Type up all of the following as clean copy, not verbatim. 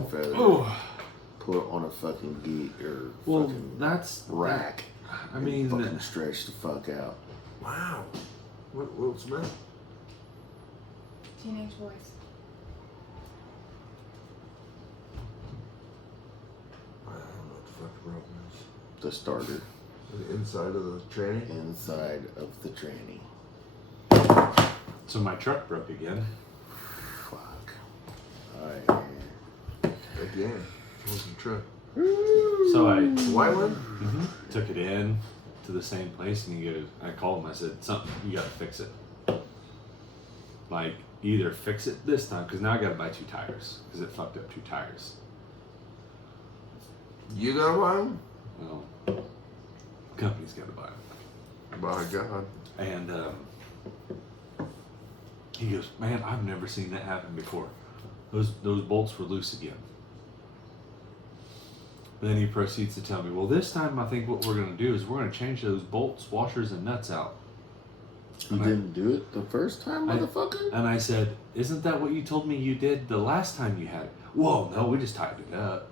would rather put it on a fucking gate or fucking that's rack. I mean, fucking stretch the fuck out. Wow. What's the matter? Teenage boys. I don't know what the fuck the problem is. The starter The inside of the tranny? inside of the tranny. so my truck broke again. Fuck. Alright. Again. What's the truck? So I The white one? took it in to the same place, and he goes. I called him. I said, "Something, you gotta fix it. Like either fix it this time, because now I gotta buy 2 tires, because it fucked up 2 tires. You got one? Well, company's gotta buy them." By God. And he goes, "Man, I've never seen that happen before. Those bolts were loose again." Then he proceeds to tell me, "Well, this time I think what we're going to do is we're going to change those bolts, washers, and nuts out." You didn't do it the first time, motherfucker? And I said, "Isn't that what you told me you did the last time you had it?" "Whoa, no, we just tightened it up."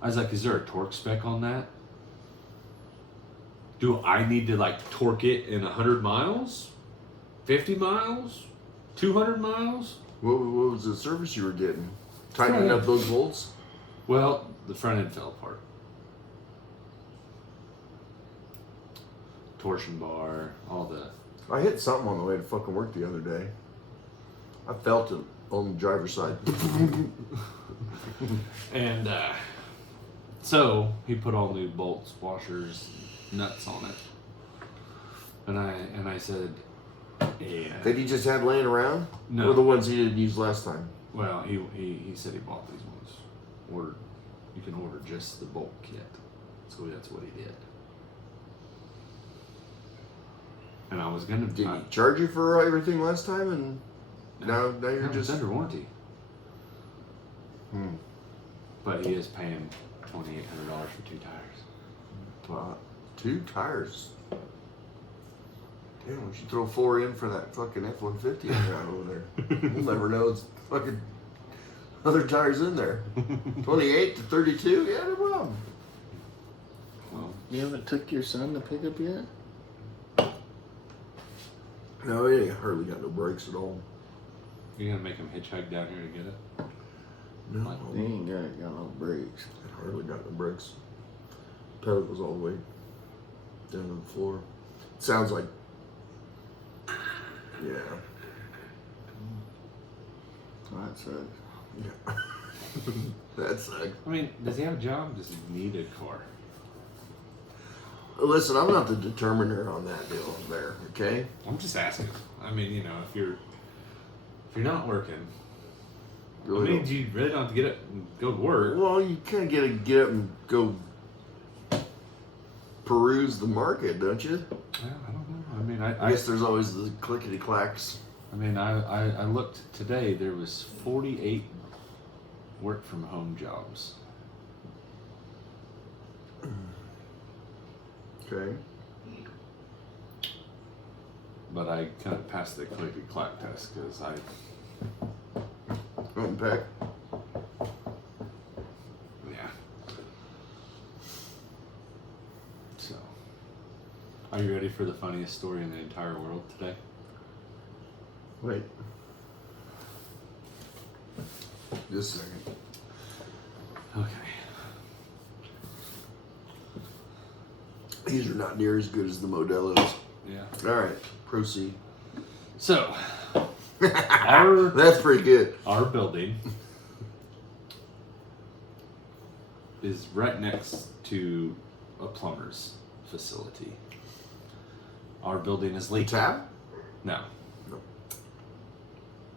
I was like, "Is there a torque spec on that? Do I need to like torque it in 100 miles? 50 miles? 200 miles? What was the service you were getting? Tightening up those bolts? Well, the front end fell apart. Torsion bar, all the... I hit something on the way to fucking work the other day. I felt it on the driver's side. And so he put all new bolts, washers, nuts on it. And I said, "Yeah." That he just had laying around? No. Or the ones he didn't use last time? Well, he said he bought these ones. You can order just the bolt kit. So that's what he did. And I was gonna Did he charge you for everything last time? And now you're it's just... under warranty. Hmm. But he is paying $2,800 for 2 tires. Wow. 2 tires. Damn, we should throw 4 in for that fucking F-150 around over there. We'll never know it's fucking other tires in there. 28 to 32? Yeah, no problem. Well, You haven't took your son to pick up yet? No, he ain't hardly got no brakes at all. you're gonna make him hitchhike down here to get it? No, He ain't got no brakes. hardly got no brakes. Pedal goes all the way down to the floor. Sounds like... Yeah. That sucks. Yeah. That's I mean, does he have a job? Does he need a car? Listen, I'm not the determiner on that deal there, okay? I'm just asking. I mean, you know, if you're not working, Really I mean, don't- do you really don't have to get up and go to work? Well, you kind of get up and go peruse the market, don't you? Well, I don't know. I mean, I guess there's always the clickety clacks. I looked today. There was 48 work from home jobs. Okay. But I kind of passed the clickety clack test because I Unpack. yeah. So, are you ready for the funniest story in the entire world today? Wait. Just a second. Okay. These are not near as good as the Modelos. Yeah. All right, proceed. So, our That's pretty good. our building is right next to a plumber's facility. Our building is leaking. Tap? No. No.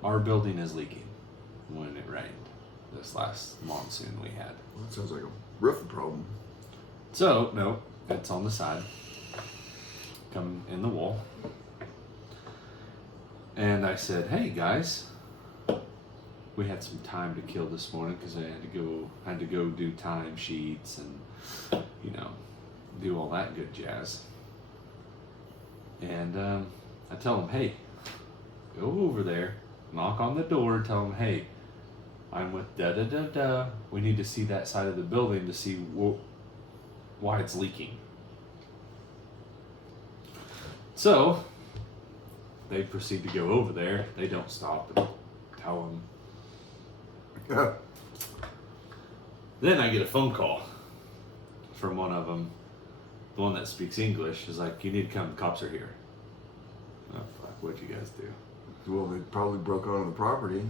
Our building is leaking when it rained this last monsoon we had. Well, that sounds like a roofing problem. So, no, it's on the side. Come in the wall. And I said, "Hey guys, we had some time to kill this morning because I had to go do time sheets and, you know, do all that good jazz." And I tell them, "Hey, go over there, knock on the door, tell them, hey, I'm with da da da da. We need to see that side of the building to see why it's leaking. So they proceed to go over there. They don't stop and tell them. Yeah. Then I get a phone call from one of them, the one that speaks English. Is like, you need to come. The cops are here. Oh fuck! What'd you guys do? Well, they probably broke onto the property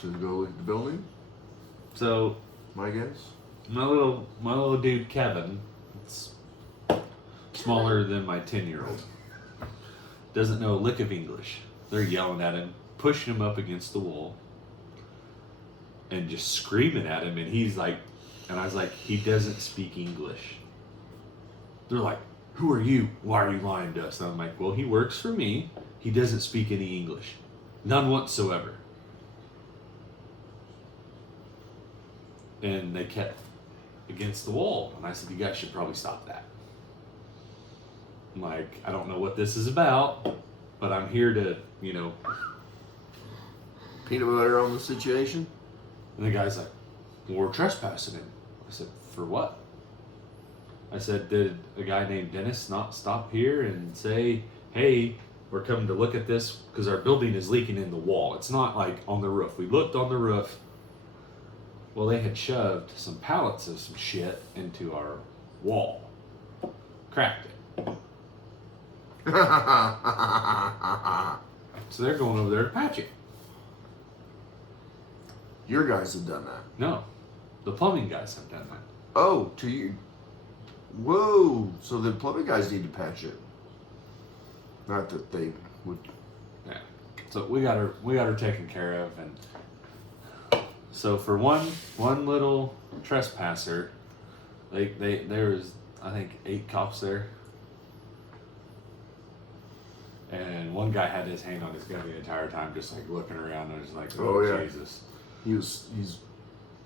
to go look at the building. So My guess. my little dude Kevin, it's smaller than my 10-year-old, doesn't know a lick of English. They're yelling at him, pushing him up against the wall, and just screaming at him. And he's like, and I was like, he doesn't speak English. They're like, who are you? Why are you lying to us? And I'm like, well, he works for me. He doesn't speak any English. None whatsoever. And they kept against the wall. And I said, you guys should probably stop that. I'm like, I don't know what this is about, but I'm here to, Peanut butter on the situation? And the guy's like, well, we're trespassing him. I said, for what? I said, did a guy named Dennis not stop here and say, hey, we're coming to look at this because our building is leaking in the wall. It's not like on the roof. We looked on the roof. Well, they had shoved some pallets of some shit into our wall. Cracked it. So they're going over there to patch it. Your guys have done that. No, the plumbing guys have done that. Oh, to you. Whoa. So the plumbing guys need to patch it. Not that they would. Yeah. So we got her taken care of, and so for one little trespasser, there was, I think, 8 cops there. And one guy had his hand on his gun the entire time, just like looking around and was like, oh yeah. Jesus. He's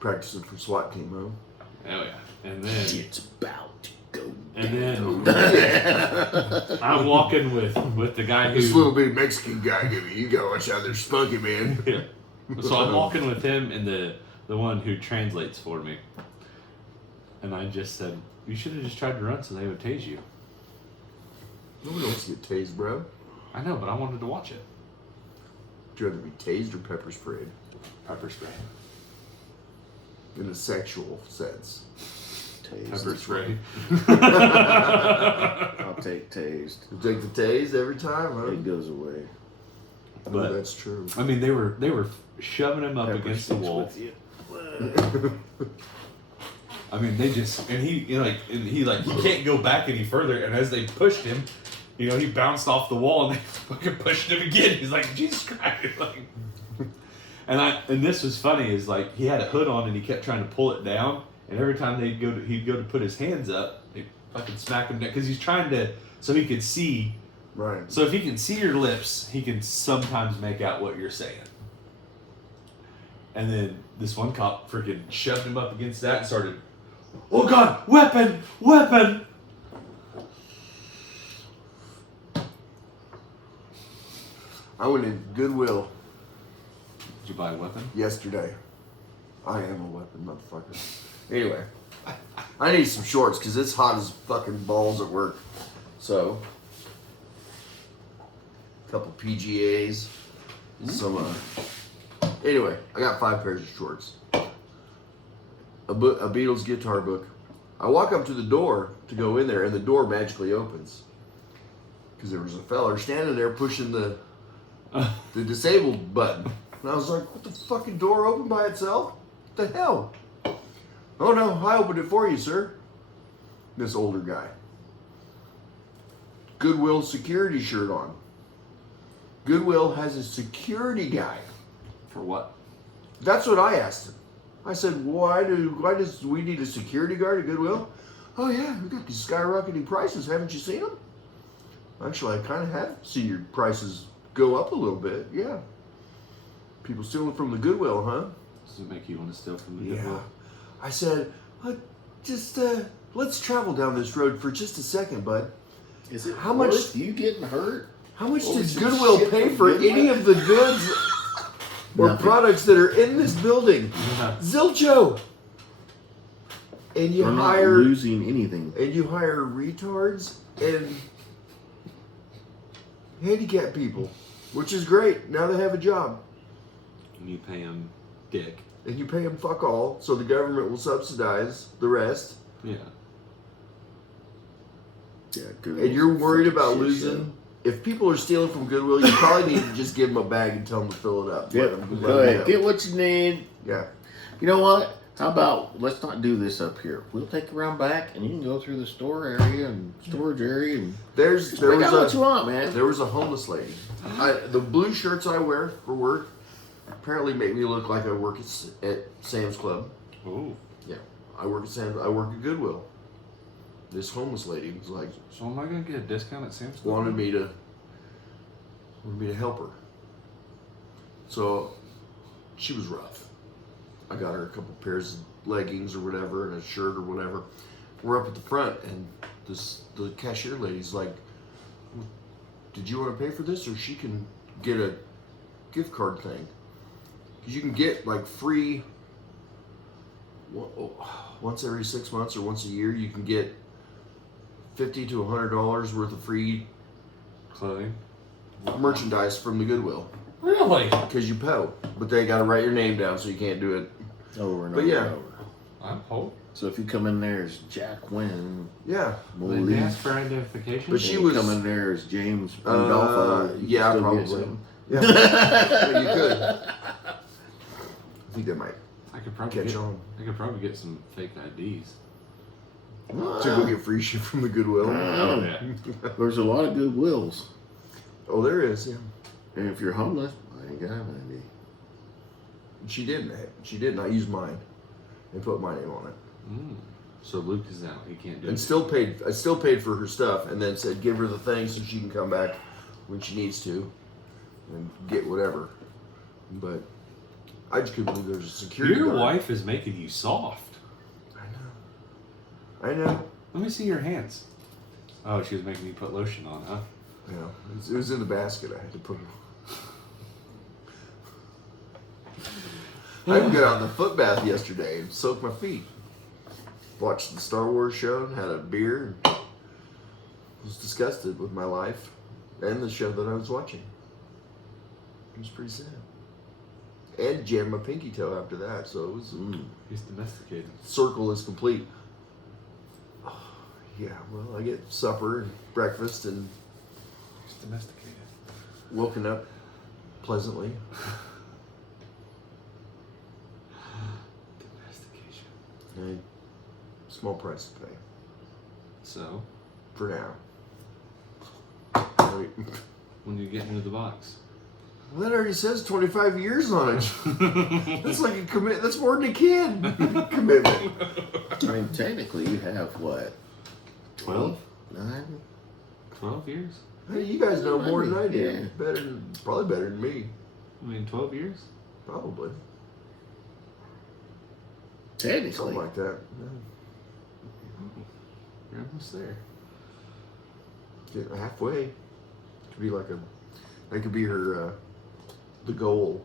practicing for SWAT team, huh? Oh yeah. And then It's about to go and down. then I'm walking with the guy This who little bitty Mexican guy, you gotta watch out, they're spunky, man. yeah. So I'm walking with him and the one who translates for me. And I just said, you should have just tried to run so they would tase you. Nobody wants to get tased, bro. I know, but I wanted to watch it. Would you rather be tased or pepper sprayed? Pepper spray. In a sexual sense. Tased. Pepper spray. I'll take tased. You take the tase every time, huh? It goes away. No, But that's true. I mean, they were shoving him up Pepper against the sticks wall. with you. I mean, they just and he he can't go back any further. And as they pushed him, he bounced off the wall and they fucking pushed him again. He's like, Jesus Christ! Like, and this was funny is like he had a hood on and he kept trying to pull it down. And every time he'd go to put his hands up, they fucking smack him down because he's trying to so he could see. Right. So if he can see your lips, he can sometimes make out what you're saying. And then this one cop freaking shoved him up against that and started, oh God, weapon, weapon. I went in Goodwill Did you buy a weapon? yesterday. I am a weapon, motherfucker. Anyway, I need some shorts because it's hot as fucking balls at work. So, a couple PGAs, some. Anyway, I got 5 pairs of shorts. A Beatles guitar book. I walk up to the door to go in there, and the door magically opens because there was a feller standing there pushing the disabled button. And I was like, what, the fucking door opened by itself? What the hell? Oh no, I opened it for you, sir. This older guy. Goodwill security shirt on. Goodwill has a security guy. For what? That's what I asked him. I said, why does we need a security guard at Goodwill? Oh yeah, we got these skyrocketing prices. Haven't you seen them? Actually, I kind of have seen your prices go up a little bit. Yeah. People stealing from the Goodwill, huh? Does it make you want to steal from the Yeah. Goodwill? I said, let's travel down this road for just a second, bud. Is it How much- worth you getting hurt? How much Or does some Goodwill shit pay from for Goodwill? any of the goods or Nothing. products that are in this building. Zilcho. And you We're not hire losing anything. retards and handicapped people, which is great. Now they have a job. And you pay them dick. And you pay them fuck all, so the government will subsidize the rest. Yeah. Yeah, good. And you're worried fucking about shit losing. show. If people are stealing from Goodwill, you probably need to just give them a bag and tell them to fill it up. Yep. Let them Go ahead. know. Get what you need. Yeah. You know what? How about let's not do this up here. We'll take you around back, and you can go through the store area and storage area, and There pick was out what you want, man. There was a homeless lady. The blue shirts I wear for work apparently make me look like I work at Sam's Club. Oh. Yeah, I work at Sam's. I work at Goodwill. This homeless lady was like So am I gonna get a discount at Sam's Club? wanted me to help her. So she was rough. I got her a couple pairs of leggings or whatever and a shirt or whatever. We're up at the front and the cashier lady's like, "Did you want to pay for this, or she can get a gift card thing? Because you can get like free once every 6 months or once a year. You can get $50 to $100 worth of free Clothing. merchandise from the Goodwill Really? because you pay, but they got to write your name down so you can't do it. Over and But over yeah. and over. I'm Hope. So if you come in there as Jack Wynn, Yeah, Will they Molly, ask for identification? But she and was- come in there as James Randolpho, you yeah, still get probably. some. Yeah, well, you could. I think they might I could probably catch get. on. I could probably get some fake IDs. To go get free shit from the Goodwill. Oh yeah. There's a lot of Goodwills. Oh, there is. Yeah, And if you're homeless, I ain't got an ID. she didn't. She didn't. I used mine and put my name on it, Mm. So Luke is out. He can't do and it. still paid. I still paid for her stuff, and then said give her the thing so she can come back when she needs to and get whatever. But I just couldn't believe there's a security Your guard. wife is making you soft. I know. Let me see your hands. Oh, she was making you put lotion on, huh? Yeah, it was in the basket. I had to put it. I even got out in the foot bath yesterday and soaked my feet. Watched the Star Wars show and had a beer and was disgusted with my life and the show that I was watching. It was pretty sad. And jammed my pinky toe after that, so it was He's domesticated. circle is complete. Yeah, well, I get supper and breakfast and He's domesticated. woken up pleasantly. Domestication. And small price to pay So, for now. Right. when you get into the box. Well, that already says 25 years on it. That's like a commit. That's more than a kid commitment. I mean, technically, you have what? 12? 9? 12 years? Hey, you guys know more than I do. Yeah. Better, than, probably better than me. I mean, 12 years? Probably Technically. something like that. You're almost there. Get halfway. Could be like a. That could be her. The goal.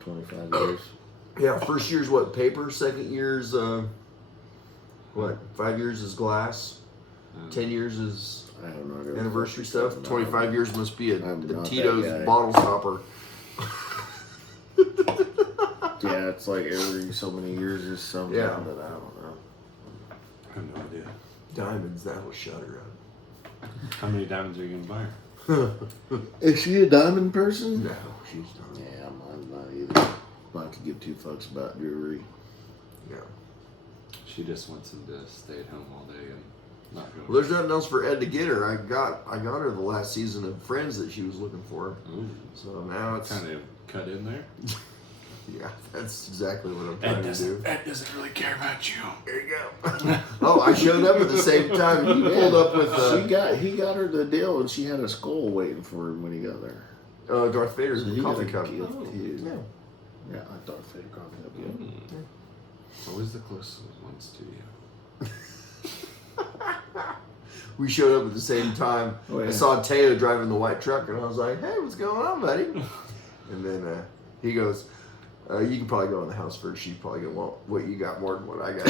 25 years. Yeah, first year's what, paper? Second year's what? 5 years is glass. 10 years is I don't know. anniversary stuff. 25 years must be a I'm not that Tito's guy. bottle stopper. Yeah, it's like every so many years or something, Yeah. but I don't know. I have no idea. Diamonds, that will shut her How many diamonds are you going to buy her? up. Is she a diamond person? No, she's not. Yeah, I'm not either. I could give two fucks about jewelry. Yeah. She just wants him to stay at home all day and not go. Well, there's nothing else for Ed to get her. I got her the last season of Friends that she was looking for. Ooh, So now it's kind of cut in there. yeah, that's exactly what I'm trying to do. Ed doesn't really care about you. There you go. Oh, I showed up at the same time. You pulled up with He got her the deal, and she had a skull waiting for him when he got there. Darth Vader's So he got coffee a cup. gift Oh, too. yeah. Yeah, I thought Vader coffee cup. Yeah. Always the closest ones to you. We showed up at the same time. Oh, yeah. I saw Teo driving the white truck, and I was like, "Hey, what's going on, buddy?" And then he goes, "You can probably go in the house first. You probably gonna want what you got more than what I got."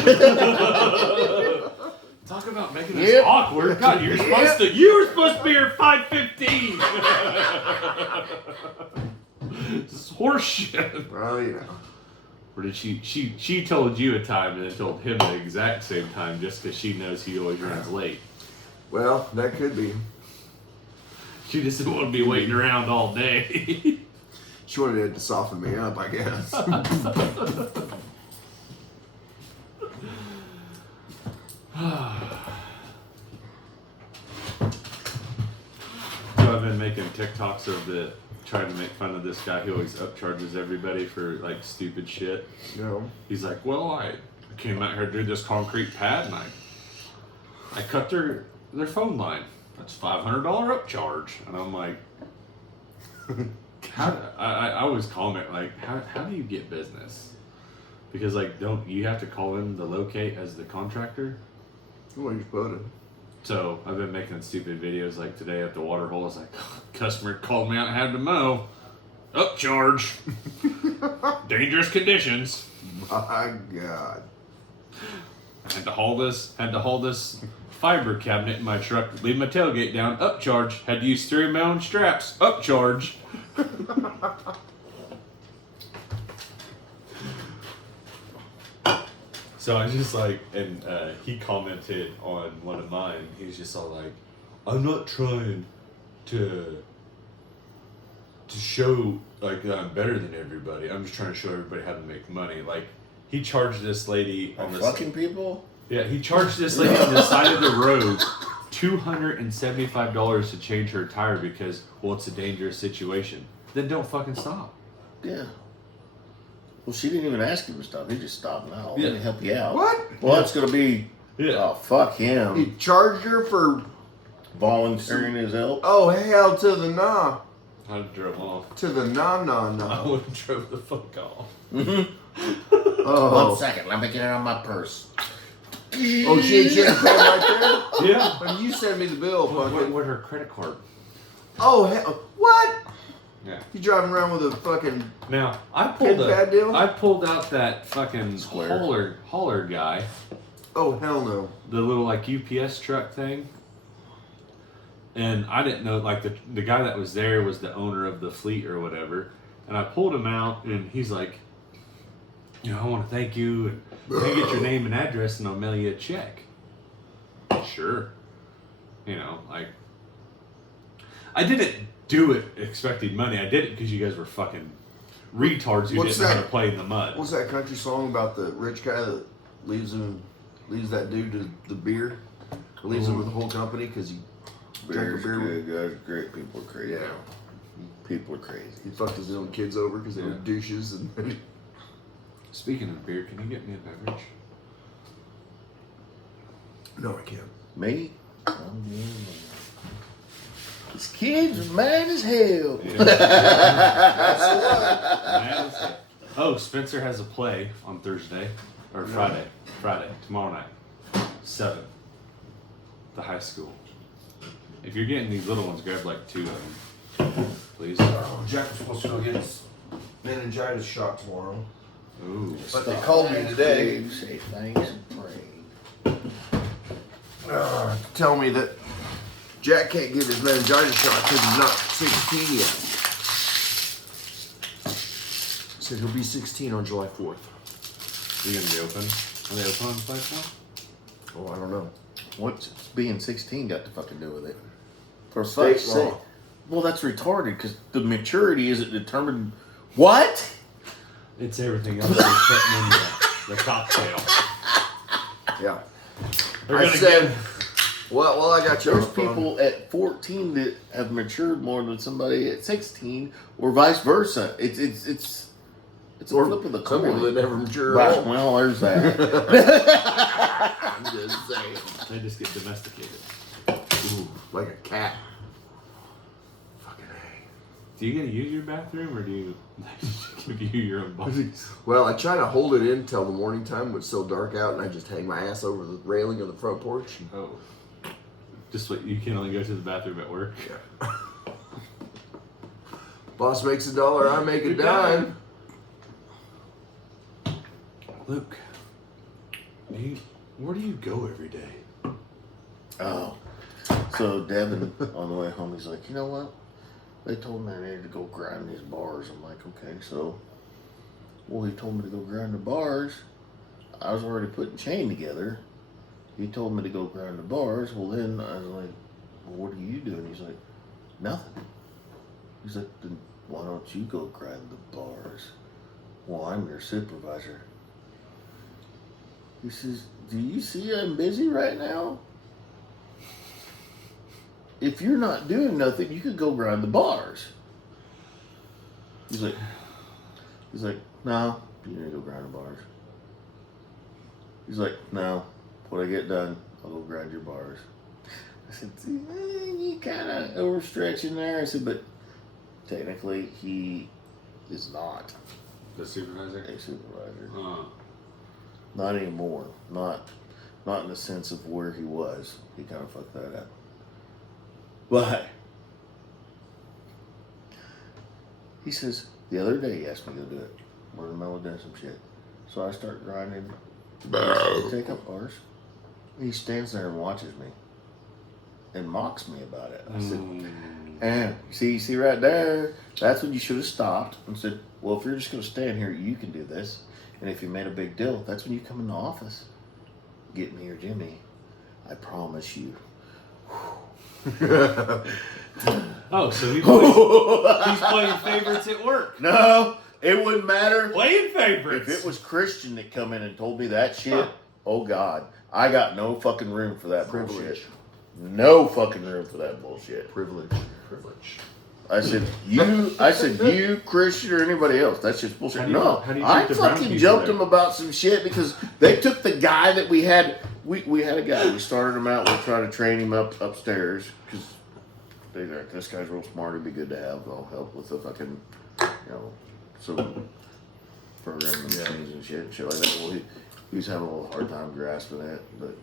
Talk about making this awkward. God, you were supposed to be here 5:15. This is horseshit. Well, you know. Or did she told you a time and then told him the exact same time just because she knows he always runs late. Well, that could be. She just didn't want to be waiting around all day. She wanted it to soften me up, I guess. So I've been making TikToks of trying to make fun of this guy who always upcharges everybody for like stupid shit. You know. He's like, well, I came out here to do this concrete pad and I cut their phone line. That's $500 upcharge. And I'm like, I always comment like, how do you get business? Because like, don't you have to call in the locate as the contractor? What are you supposed to? So I've been making stupid videos like today at the water hole. It's like, customer called me out and had to mow. Upcharge. Dangerous conditions. My God. Had to haul this fiber cabinet in my truck, leave my tailgate down, upcharge. Had to use 3 of my own straps, upcharge. So I just like, and he commented on one of mine. He's just all like, I'm not trying to show like that I'm better than everybody. I'm just trying to show everybody how to make money. Like, he charged this lady on the fucking people. Yeah, he charged this lady on the side of the road $275 to change her tire because, well, it's a dangerous situation. Then don't fucking stop. Yeah. Well, she didn't even ask him to stop. He just stopped. No, Yeah. let me help you out. What? Well, that's gonna be. Yeah. Oh, fuck him. He charged her for. Volunteering his help. Oh, hell to the nah. I drove off. To the nah. I would have drove the fuck off. Oh. 1 second. Let me get it on my purse. Oh, she ain't changed that right there? Yeah. When you send me the bill, fucking. What her credit card? Oh, hell. What? Yeah. You driving around with a fucking. Now I Kid pad deal? pulled out that fucking Square. hauler guy, Oh, hell no. the little like UPS truck thing. And I didn't know, like, the guy that was there was the owner of the fleet or whatever. And I pulled him out, and he's like, you know, I want to thank you, and can I get your name and address, and I'll mail you a check. Sure. You know, like, I didn't do it expecting money. I did it because you guys were fucking retards who What's didn't know how that? to play in the mud. What's that country song about the rich guy that leaves that dude to the beer? Leaves him with the whole company because he drank Beer's a beer. good, guys. Great. People are crazy. Yeah. People are crazy. He fucked his own kids over because they were Yeah. douches. And Speaking of beer, can you get me a beverage? no, I can't. Me? This kid's mad as hell. Oh, Spencer has a play on Thursday or Friday. Friday, tomorrow night, 7. The high school. If you're getting these little ones, grab like 2 of them, please. Oh, Jack was supposed to go get his meningitis shot tomorrow. Ooh. But they called me today. Say thanks and pray. Tell me that Jack can't get his meningitis shot because he's not 16 yet. Said he'll be 16 on July 4th. Are you gonna be open? Are they open on the place now? Oh, I don't know. What's being 16 got to fucking do with it? For State fuck's sake. law. Well, that's retarded because the maturity isn't determined. What? It's everything else that's putting in the cocktail. Yeah. They're I gonna said, well, I got you. There's on the phone. people at 14 that have matured more than somebody at 16, or vice versa. It's a flip of the Some people that coin. never mature Right, at all. well, there's that. I'm just saying. They just get domesticated. Ooh, like a cat. Fucking A. Do you get to use your bathroom, or do you give you your own bodies? Well, I try to hold it in till the morning time when it's so dark out, and I just hang my ass over the railing of the front porch. Oh. Just what you can only go to the bathroom at work. Boss makes $1, I make a dime. Luke, where do you go every day? Oh. So Devin, on the way home, he's like, you know what? They told me I needed to go grind these bars. I'm like, okay, so, well, he told me to go grind the bars. I was already putting chain together. He told me to go grind the bars. Well, then I was like, well, what are you doing? He's like, nothing. He's like, then why don't you go grind the bars? Well, I'm your supervisor. He says, do you see I'm busy right now? If you're not doing nothing, you could go grind the bars. He's like, no, you need to go grind the bars. He's like, no, when I get done, I'll go grind your bars. I said, see, you kind of overstretching there. I said, but technically, he is not The supervisor? a supervisor. Uh, Not anymore. Not in the sense of where he was. He kind of fucked that up. But he says, the other day he asked me to do it. We're in the middle of doing some shit. So I start grinding take up bars. He stands there and watches me and mocks me about it. I said, and see right there, that's when you should have stopped and said, well, if you're just going to stand here, you can do this. And if you made a big deal, that's when you come in the office. Get me or Jimmy. I promise you. oh, so he's playing favorites at work. No, it wouldn't matter. Playing favorites. If it was Christian that come in and told me that shit, oh God, I got no fucking room for that bullshit. No fucking room for that bullshit. Privilege. I said, you, Christian, or anybody else. That's just bullshit. How do you I treat the brown fucking people jumped there? him about some shit because they took the guy that we had. We had a guy. We started him out. We tried to train him upstairs because they're like, this guy's real smart. It'd be good to have. I'll help with the fucking, some programming machines and shit like that. Well, he's having a little hard time grasping it, but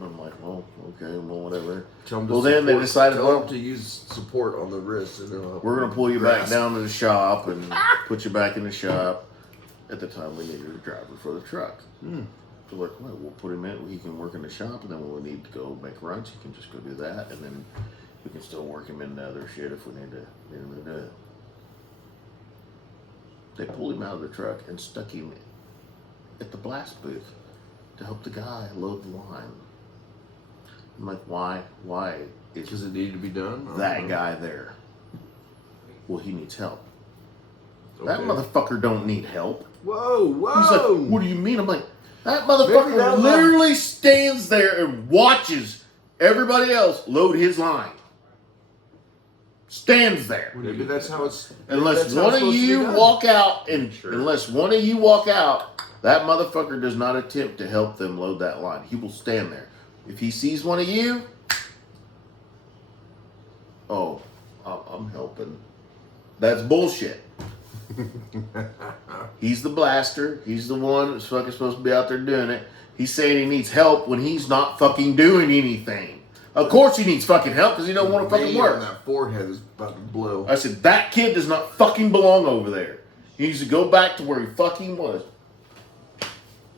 I'm like, well, okay, well, whatever. Well, then they decided, well, to use support on the wrist. And we're going to pull you back down to the shop and put you back in the shop. At the time, we needed a driver for the truck. So we're like, well, we'll put him in. He can work in the shop, and then when we need to go make runs, he can just go do that, and then we can still work him into other shit if we need him to do it. They pulled him out of the truck and stuck him at the blast booth to help the guy load the line. I'm like, why? Why is because it needed to be done. that guy there? Well, he needs help. Okay. That motherfucker don't need help. Whoa! He's like, what do you mean? I'm like, that Maybe motherfucker that literally stands there and watches everybody else load his line. Stands there. Maybe that's how it's. Unless that's how one it's of supposed to be you done. walk out, and Sure. unless one of you walk out, that motherfucker does not attempt to help them load that line. He will stand there. If he sees one of you, oh, I'm helping. That's bullshit. He's the blaster. He's the one that's fucking supposed to be out there doing it. He's saying he needs help when he's not fucking doing anything. Of course he needs fucking help because he don't want to fucking Vein on work. that forehead is about to blow. I said, that kid does not fucking belong over there. He needs to go back to where he fucking was.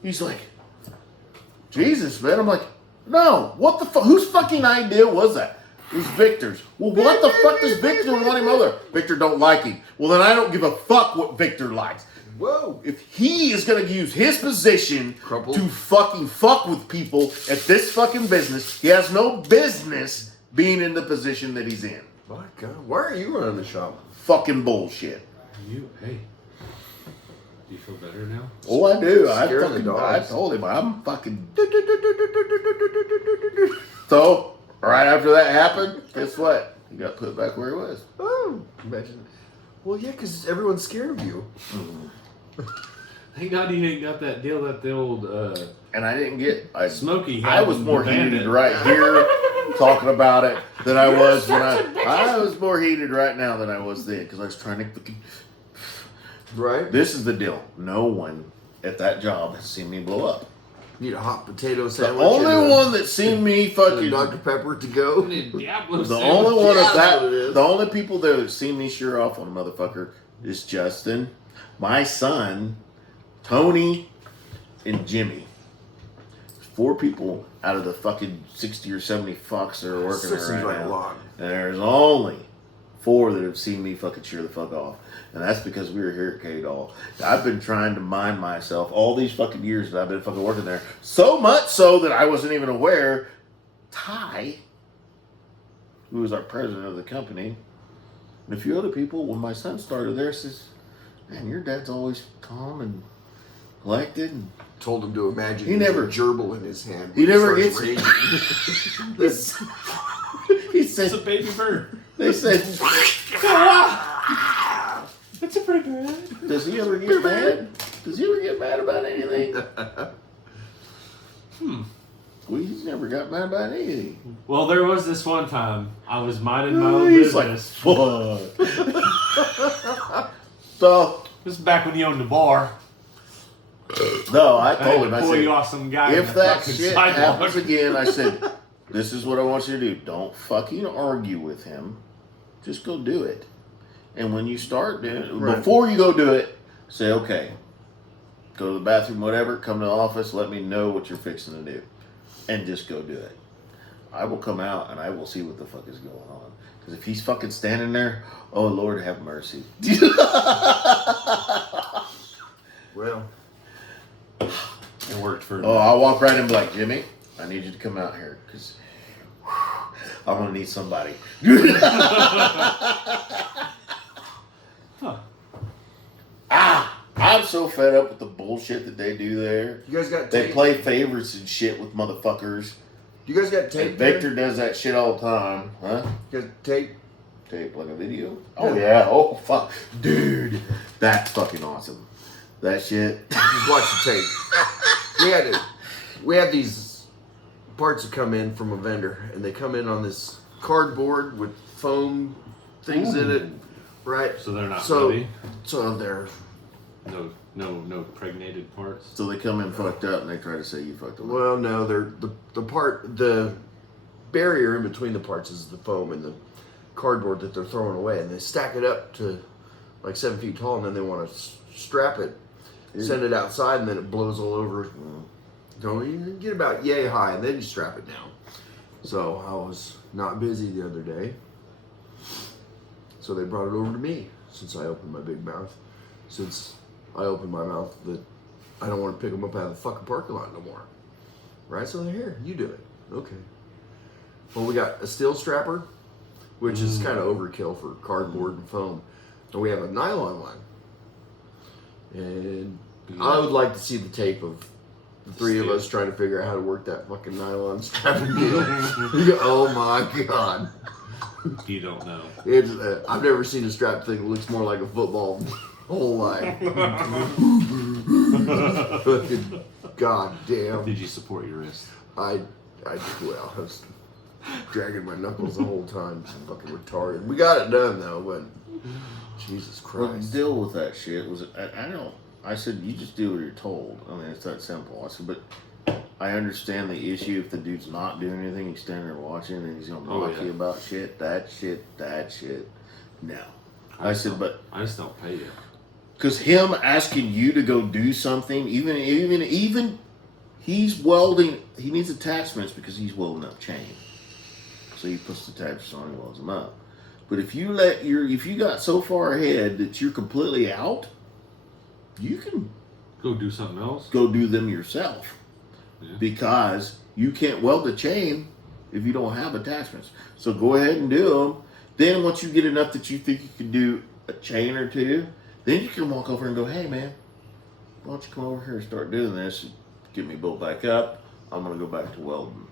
He's like, Jesus, man. I'm like, no, what the fuck? Whose fucking idea was that? It was Victor's. Well, what the fuck does Victor want him over? Victor don't like him. Well, then I don't give a fuck what Victor likes. Whoa! If he is going to use his position Crumple. to fucking fuck with people at this fucking business, he has no business being in the position that he's in. My God, why are you running the shop? Fucking bullshit. Hey, do you feel better now? Oh, I do. Scaring the I dogs. told him I'm fucking. So right after that happened, guess what? He got put back where he was. Oh, imagine. Well, yeah, because everyone's scared of you. Thank God you didn't got that deal that the old And I didn't get. Smokey had I was with more the heated bandit. right here talking about it than I was when I was more heated right now than I was then because I was trying to fucking. Right? This is the deal. No one at that job has seen me blow up. Need a hot potato The sandwich. only one that seen me and a fucking. Dr. Pepper to go. Diablo The sandwich. only one Yeah, of that's that. what it is. The only people there that seen me shear off on a motherfucker is Justin, my son, Tony, and Jimmy. 4 people out of the fucking 60 or 70 fucks that are working Still there seems right like now. a lot. And there's only 4 that have seen me fucking cheer the fuck off. And that's because we were here at K-Doll. I've been trying to mind myself all these fucking years that I've been fucking working there. So much so that I wasn't even aware Ty, who was our president of the company, and a few other people, when my son started there, says, man, your dad's always calm and collected. And Told him to imagine He he never- a gerbil in his hand. He when never starts gets- raging. this, he It's a said, baby bird. they said, It's a pretty bird. does he ever get mad? Does he ever get mad about anything? He's never got mad about anything. Well, there was this one time I was minding my own He's like, business. fuck. So, This is back when you owned the bar. no, I I had told to him, I pull you said, off some guy in if the that fucking shit sidewalk. happens again, I said, this is what I want you to do. Don't fucking argue with him. Just go do it. And when you start doing it, Right. before you go do it, say, okay, go to the bathroom, whatever, come to the office, let me know what you're fixing to do. And just go do it. I will come out and I will see what the fuck is going on. Because if he's fucking standing there, oh Lord have mercy. Well, It worked for Oh, I'll walk right in and be like, Jimmy, I need you to come out here because I'm going to need somebody. Huh. I'm so fed up with the bullshit that they do there. you guys got They tape? play favorites and shit with motherfuckers. You guys got And tape? there? Victor does that shit all the time. Huh? You guys tape? Tape like a video? Oh, yeah. Oh, fuck. Dude, that's fucking awesome. That shit. Just watch the tape. We had these parts that come in from a vendor, and they come in on this cardboard with foam things in it, right? So they're not So- ready. So they're No pregnated parts. So they come in fucked up and they try to say you fucked them up. well, no, they're the barrier in between the parts is the foam and the cardboard that they're throwing away, and they stack it up to like 7 feet tall, and then they want to strap it, send it outside, and then it blows all over. So you get about yay high, and then you strap it down. So I was not busy the other day, so they brought it over to me since I opened my big mouth. Since I opened my mouth that I don't want to pick them up out of the fucking parking lot no more. Right? So they're here. You do it. Okay. Well, we got a steel strapper, which is kind of overkill for cardboard and foam. And we have a nylon one. And I would like to see the tape of the 3 of us trying to figure out how to work that fucking nylon strapping deal. Oh my god. You don't know. It's, I've never seen a strap thing that looks more like a football whole life. Fucking god damn. Did you support your wrist? I was dragging my knuckles the whole time. Just fucking retarded. We got it done though, but Jesus Well, Christ. deal with that shit. I don't. I said you just do what you're told. I mean, it's that simple. I said, but I understand the issue if the dude's not doing anything. He's standing there watching, and he's gonna Oh, mock yeah. you about shit. That shit. No. I said, but I just don't pay you. because him asking you to go do something, even he's welding. He needs attachments because he's welding up chain. So he puts the attachments on and welds them up. But if you got so far ahead that you're completely out, you can Go do something else. go do them yourself. Yeah. Because you can't weld a chain if you don't have attachments. So go ahead and do them. Then once you get enough that you think you can do a chain or two, then you can walk over and go, hey man, why don't you come over here and start doing this and get me built back up. I'm going to go back to welding.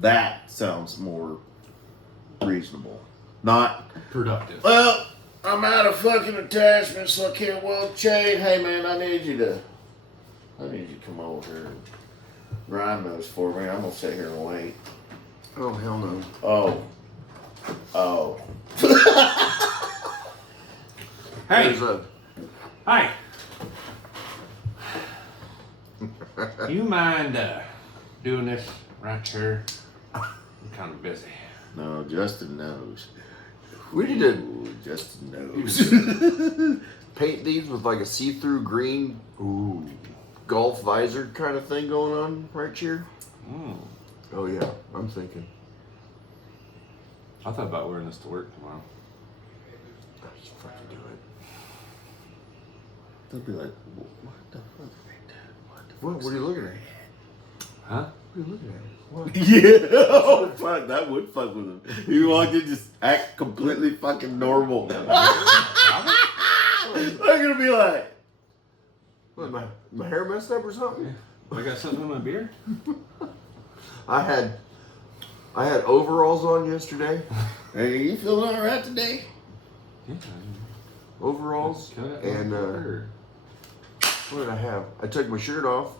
That sounds more reasonable. Not, Productive. well, I'm out of fucking attachments, so I can't weld chain. Hey man, I need you to come over here and grind those for me. I'm gonna sit here and wait. Oh hell no. Oh. Hey, There's a hi. Do you mind doing this right here? I'm kind of busy. No, Justin knows. We need to Ooh, Justin knows. paint these with like a see-through green Ooh. golf visor kind of thing going on right here. Mm. Oh yeah, I'm thinking. I thought about wearing this to work tomorrow. Let's fucking do it. They'll be like, what the fuck? What are you looking at? Huh? What are you looking at? What? Yeah, oh fuck, that would fuck with him. You want to just act completely fucking normal. They're gonna be like, What, my hair messed up or something? I got something in my beard? I had overalls on yesterday. hey, you feeling alright today? Yeah. Overalls Cut it and or- what did I have? I took my shirt off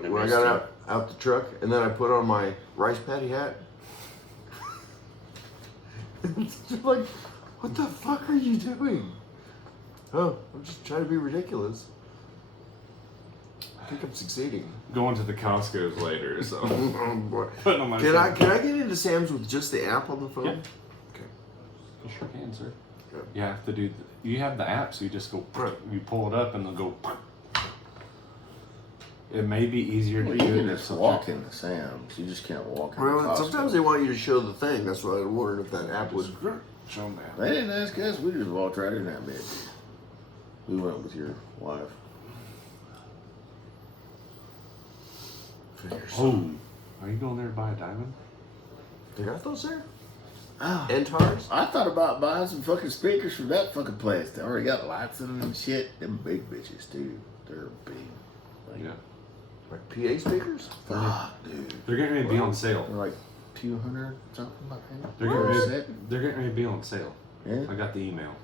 when I missed got it. out the truck, and then I put on my rice patty hat. It's just like, what the fuck are you doing? Oh, I'm just trying to be ridiculous. I think I'm succeeding. Going to the Costco's later, so Oh, boy. putting on my Can I get into Sam's with just the app on the phone? Yeah. Okay. You sure can, sir. Good. You have to do. You have the app, so you just go. Right. You pull it up, and they'll go. It may be easier Well, to you do can it. just walk into Sam's. You just can't walk into Well, Costco. sometimes they want you to show the thing. That's why I wondered if that app would. Show them that. They didn't ask us. We just walked right in that bitch. We went with your wife. Figures. Oh, are you going there to buy a diamond? They got those there? Oh, And tires? I thought about buying some fucking speakers from that fucking place. They already got lights in them and shit. Them big bitches, too. They're big. Like, Yeah. Like PA speakers? fuck, dude. They're getting ready to be on sale. They're like 200 something like that. They're For a getting set. ready. They're getting ready to be on sale. Yeah. I got the email.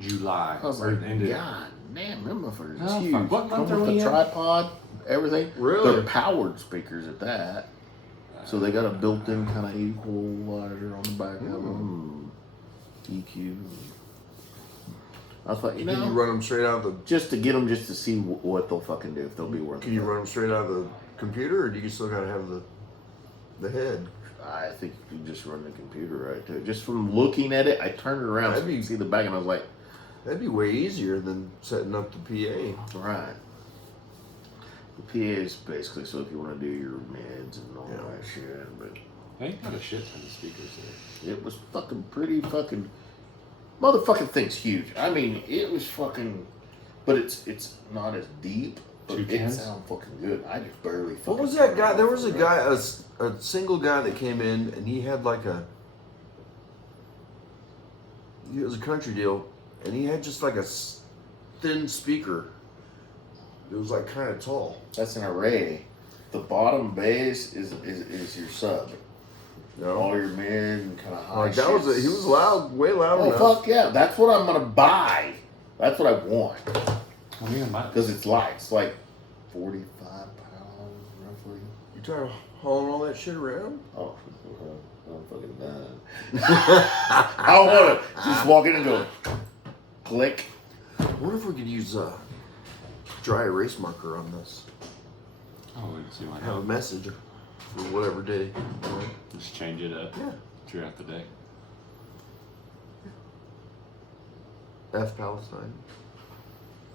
July. I was or like, the end of- God damn, them motherfuckers Oh, is huge. fuck. What Come month are with we the in? tripod, everything. Really? They're powered speakers at that. So they got a built-in kind of equalizer on the back of them. EQ. I thought, you Can you know, run them straight out of the? just to get them, just to see what they'll fucking do, if they'll be worth Can it. you run them straight out of the computer, or do you still gotta have the head? I think you just run the computer right there. Just from looking at it, I turned it around so That'd you be- can see the back, and I was like, That'd be way easier than setting up the PA. right. The PA is basically so if you want to do your meds and all Yeah. that shit, but They got a shit ton of speakers there. it was fucking pretty fucking motherfucking thing's huge. I mean, it was fucking, but it's not as deep. But it 210s? sounds fucking good. I just barely. What fucking was that turned guy? it There off was a for guy, a single guy that came in, and he had like it was a country deal, and he had just like a thin speaker. It was like kind of tall. That's an array. The bottom bass is your sub. All your mid and kind of high. Like that was shits. he was loud, way loud Oh enough. fuck yeah! That's what I'm gonna buy. That's what I want What are you gonna buy? because it's light. It's like 45 pounds roughly. You tired of hauling all that shit around? Oh, I'm fucking done. I want to just walk in and go, click. I wonder if we could use dry erase marker on this. Oh, we can see why Have a not. message for whatever day. You know? Just change it up Yeah. throughout the day. F Palestine.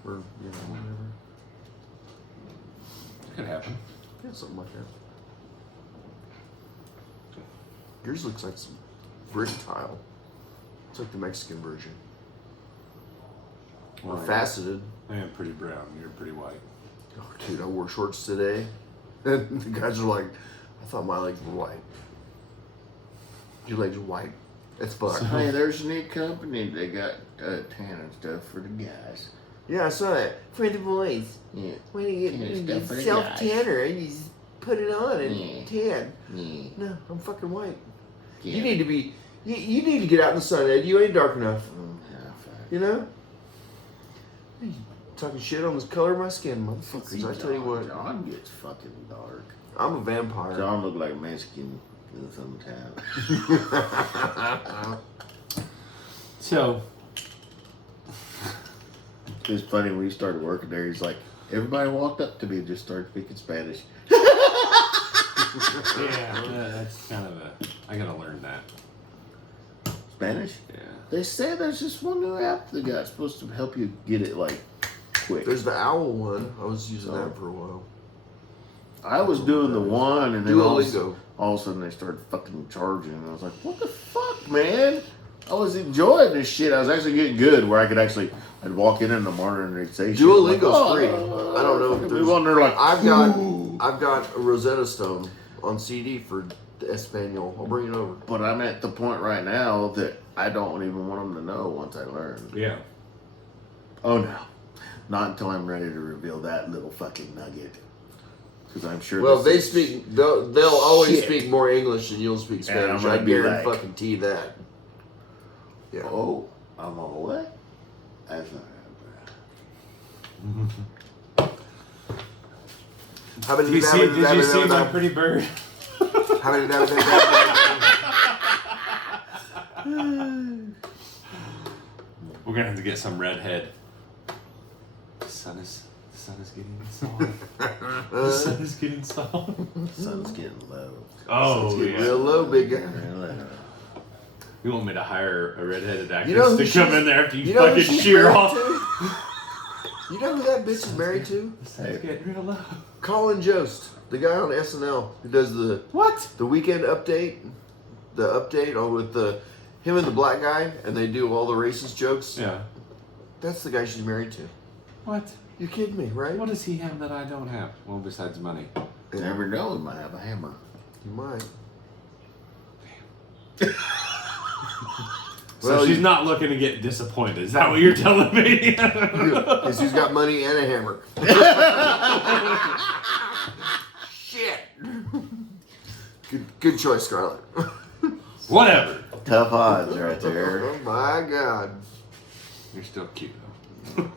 Or you know whatever. Could happen. Yeah, something like that. Yours looks like some brick tile. It's like the Mexican version. Or Well, faceted. I am pretty brown. You're pretty white. Oh, dude, I wore shorts today. And the guys are like, I thought my legs were white. Your legs are white. It's fucked. Hey, there's a new company. They got tan and stuff for the guys. Yeah, I saw that. For the boys. Yeah. When you Yeah, get stuff for the self-tanner and you just put it on and Yeah. tan. Yeah. No, I'm fucking white. Yeah. You need to be, you need to get out in the sun, Ed. You ain't dark enough. Yeah, fuck. You know? You talking shit on the color of my skin, motherfuckers. See, I tell you what, John gets fucking dark. I'm a vampire. John look like a Mexican sometimes. So, It was funny when he started working there. He's like, everybody walked up to me and just started speaking Spanish. Yeah, that's kind of I gotta learn that. Spanish? Yeah. They say there's just one new app that got supposed to help you get it like quick. There's the owl one. I was using that for a while. I was doing the one, and then all of Duolingo. a sudden they started fucking charging, and I was like, "What the fuck, man?" I was enjoying this shit. I was actually getting good, where I could actually, I'd walk in the morning and they'd say, shit. Duolingo's I'm like, free. I don't know if fucking there's. move on there like I've got a Rosetta Stone on CD for Espanol. I'll bring it over. But I'm at the point right now that I don't even want them to know once I learn. Yeah. Oh no, not until I'm ready to reveal that little fucking nugget. Because I'm sure. Well, this they is speak. They'll always shit. speak more English than you'll speak And I'm Spanish. gonna I be guarantee like- fucking tea that. Yeah. Oh, I'm on what? That's not How many Did you see my pretty bird? How many We're gonna have to get some redhead. The sun is getting installed. The sun is getting installed. sun's getting low. Oh It's getting yeah. real low, big guy. You want me to hire a redheaded actress You know who to she's- come in there after you, You know who fucking she's shear married off? to? You know who that bitch is married to? The sun's getting real low. Colin Jost, the guy on SNL who does the What? weekend update. The update on with him and the black guy, and they do all the racist jokes. Yeah. That's the guy she's married to. What? You kidding me, right? What does he have that I don't have? Well, besides money. You never know, we might have a hammer. You might. So Well, she's you- not looking to get disappointed. Is that what you're telling me? Because he's got money and a hammer. Shit. Good choice, Scarlett. Whatever. Tough odds right there. Oh my God. You're still cute though.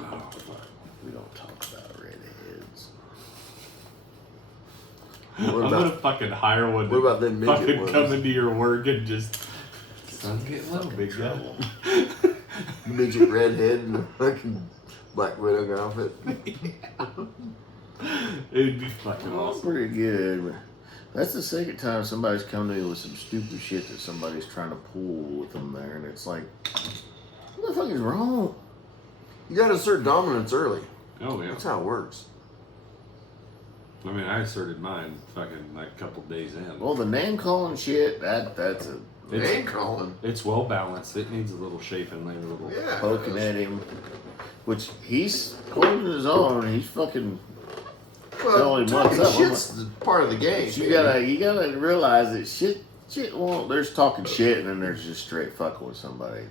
Oh fuck. We don't talk about redheads. What I'm gonna about fucking hire one. what about them midget fucking ones? come into your work and just sun's getting low, big guy. midget redhead and a fucking Black Widow outfit? It'd be fucking I'm awesome. pretty good. That's the second time somebody's come to me with some stupid shit that somebody's trying to pull with them there, and it's like, what the fuck is wrong? You got to assert dominance early. Oh yeah. That's how it works. I mean, I asserted mine fucking like a couple days in. Well, the name calling shit, that's a Name calling. It's well balanced. It needs a little shaping, like a little. Yeah. poking at him, which he's holding his own. He's fucking. Well, Tell him talking what's up. shit's the part of the game. You gotta realize that shit. Well, there's talking shit, and then there's just straight fucking with somebody.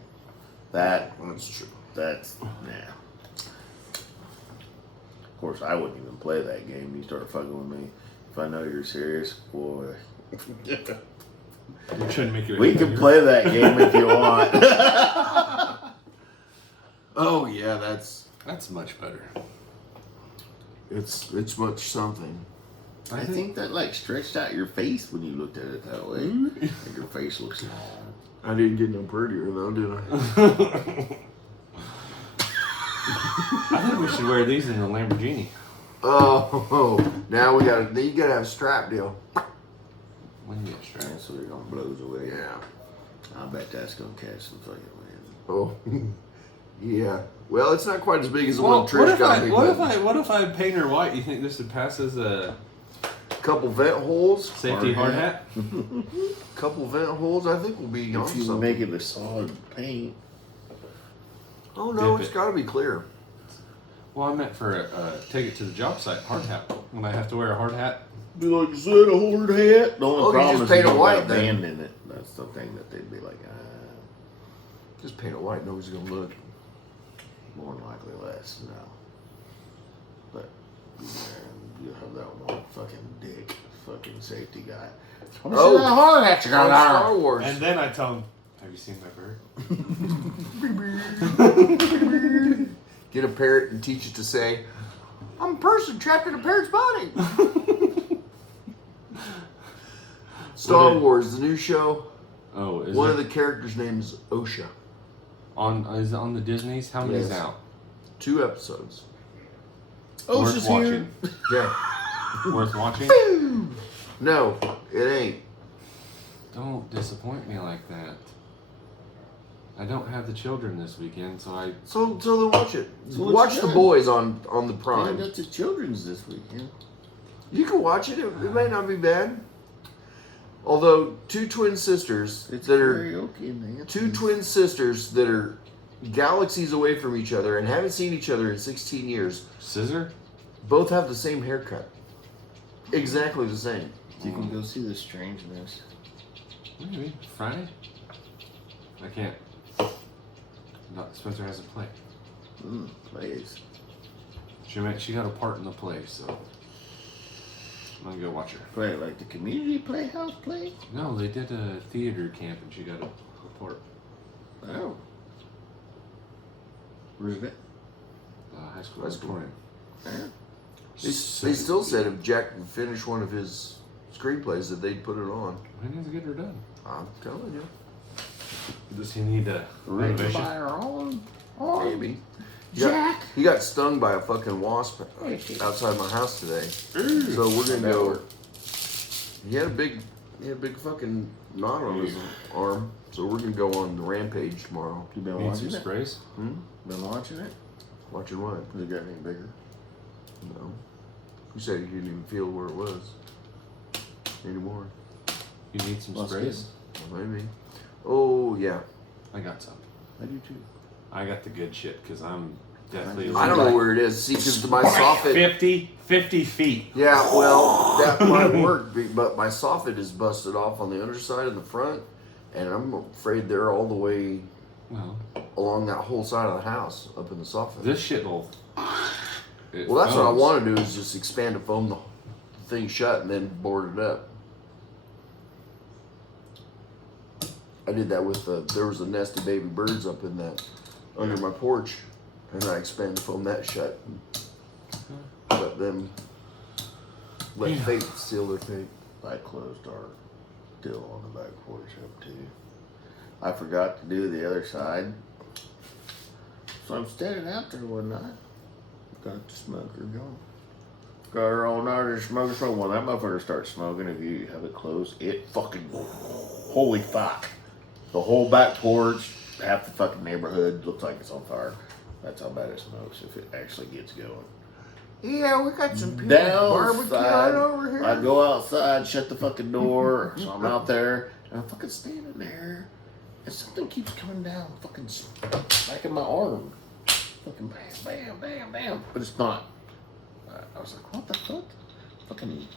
That's true. That's nah. Of course, I wouldn't even play that game. You start fucking with me. If I know you're serious, boy. You shouldn't make it. We can play that game if you want. Oh yeah, that's That's much better. it's much something. I think that like stretched out your face when you looked at it that way. And your face looks small. I didn't get no prettier though, did I? I think we should wear these in the Lamborghini. Oh, now you gotta have a strap deal. When you get strapped. And so it don't blows away. Yeah. I bet that's gonna catch some fucking wind. Oh, yeah. Well, it's not quite as big as the Well, one Trish got me. but what if I paint her white? You think this would pass as a couple vent holes, safety hard hat? couple vent holes. I think will be on If you something. make it a solid paint, Oh no, Dip it's it. got to be clear. Well, I meant for take it to the job site hard hat. When I have to wear a hard hat. be like, is that a hard hat? The only Oh, you problem just is paint you it don't white got then. band in it. That's the thing that they'd be like, Just paint it white. Nobody's gonna look. more than likely less, no. But man, you have that one fucking dick, fucking safety guy. I'm Oh. that hard hat you got On on. Star Wars. And then I tell him, "Have you seen my bird?" Get a parrot and teach it to say, "I'm a person trapped in a parrot's body." Star What is- Wars, the new show. Oh, is One it? of the characters' name is Osha. Is it on the Disney's? How many's Yes. out? 2 episodes. Ocean's Worth here. watching. Yeah. Worth watching. No, it ain't. Don't disappoint me like that. I don't have the children this weekend, so I. So then watch it. So what Watch you The got? Boys on the Yeah, Prime. that's the children's this weekend. You can watch it. It may not be bad. Although 2 twin sisters It's that are karaoke in the 2 twin sisters that are galaxies away from each other and haven't seen each other in 16 years, Scissor? both have the same haircut. Exactly the same. You can go see The Strangeness. Maybe. Friday? I can't. No, Spencer has a play. Plays. She got a part in the play, so I'm gonna go watch her. Play like the community playhouse play? No, they did a theater camp and she got a part. Oh. Where's that? High school High school. auditorium. Yeah. They still said if Jack would finish one of his screenplays that they'd put it on. When is it get her done? I'm telling you. Does he need a Written renovation? by our own. Maybe. He got stung by a fucking wasp outside my house today. So we're gonna go. He had a big fucking knot on his arm. So we're gonna go on the rampage tomorrow. You been Need watching some it? sprays? Been watching it? Watching what? Has it got any bigger? No. You said you didn't even feel where it was anymore. You need some Well, sprays? Well, maybe. Oh yeah. I got some. I do too. I got the good shit because I'm definitely. I don't know where it is. See, because my soffit. 50 feet. Yeah, well, that might work, but my soffit is busted off on the underside and the front, and I'm afraid they're all the way Well, along that whole side of the house up in the soffit. this shit will. Well, that's what I want to do is just expand the foam the thing shut and then board it up. I did that with there was a nest of baby birds up in that under my porch, and I expanded foam that shut. And let them let fate seal their fate. I closed our deal on the back porch up too. I forgot to do the other side. So I'm standing out there one night. Got the smoker going. Got her all night smoking. When that motherfucker starts smoking, if you have it closed, it fucking, holy fuck. The whole back porch, half the fucking neighborhood looks like it's on fire. That's how bad it smokes if it actually gets going. Yeah, we got some people barbecuing Downside, over here. I go outside, shut the fucking door, so I'm out there, and I'm fucking standing there, and something keeps coming down, fucking smacking my arm. Fucking bam, bam, bam, bam. But it's not. I was like, what the fuck? Fucking,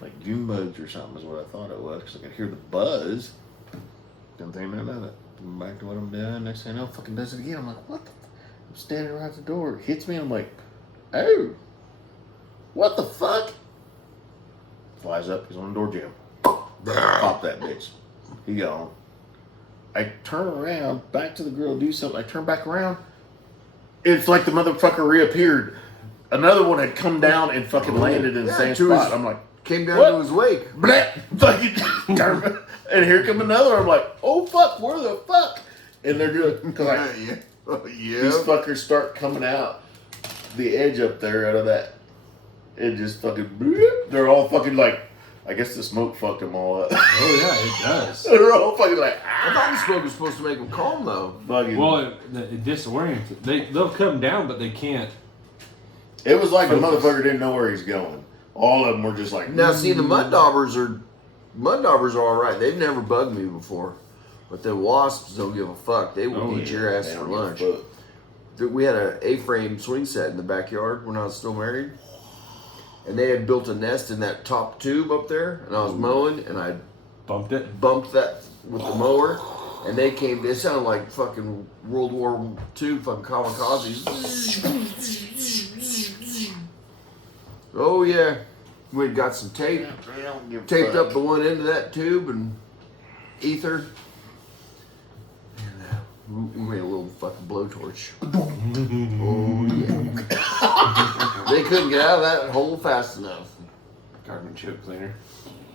like June bugs or something is what I thought it was, because I could hear the buzz. Didn't think nothing of it. I'm back to what I'm doing. Next thing I know, fucking does it again. I'm like, what the fuck? I'm standing right at the door. It hits me, I'm like, oh, what the fuck? Flies up, he's on the door jam. Pop that bitch. He gone. I turn around, back to the grill, do something. I turn back around. It's like the motherfucker reappeared. Another one had come down and fucking landed in the same to spot. his- I'm like, Came down What? to his wake. bleh, fucking turn. And here come another. I'm like, oh fuck, where the fuck? And they're doing, cause like, Yeah. these fuckers start coming out the edge up there out of that. It just fucking, bloop. They're all fucking like, I guess the smoke fucked them all up. Oh, yeah, it does. They're all fucking like, I thought the smoke was supposed to make him calm though. fucking. Well, it disoriented. They'll come down, but they can't. It was like the Focus. motherfucker didn't know where he's going. All of them were just like. Now see, the mud daubers are all right. They've never bugged me before, but the wasps don't give a fuck. They will Oh, eat yeah. your ass They for don't give a lunch. fuck. We had a A-frame swing set in the backyard when I was still married, and they had built a nest in that top tube up there. And I was mowing, and I Bumped it. bumped that with the mower, and they came. It sounded like fucking World War II fucking kamikazes. Oh yeah, we had got some tape, They don't give a taped fuck. up the one end of that tube and ether, and we made a little fucking blowtorch. Oh yeah. They couldn't get out of that hole fast enough. Carbon chip cleaner.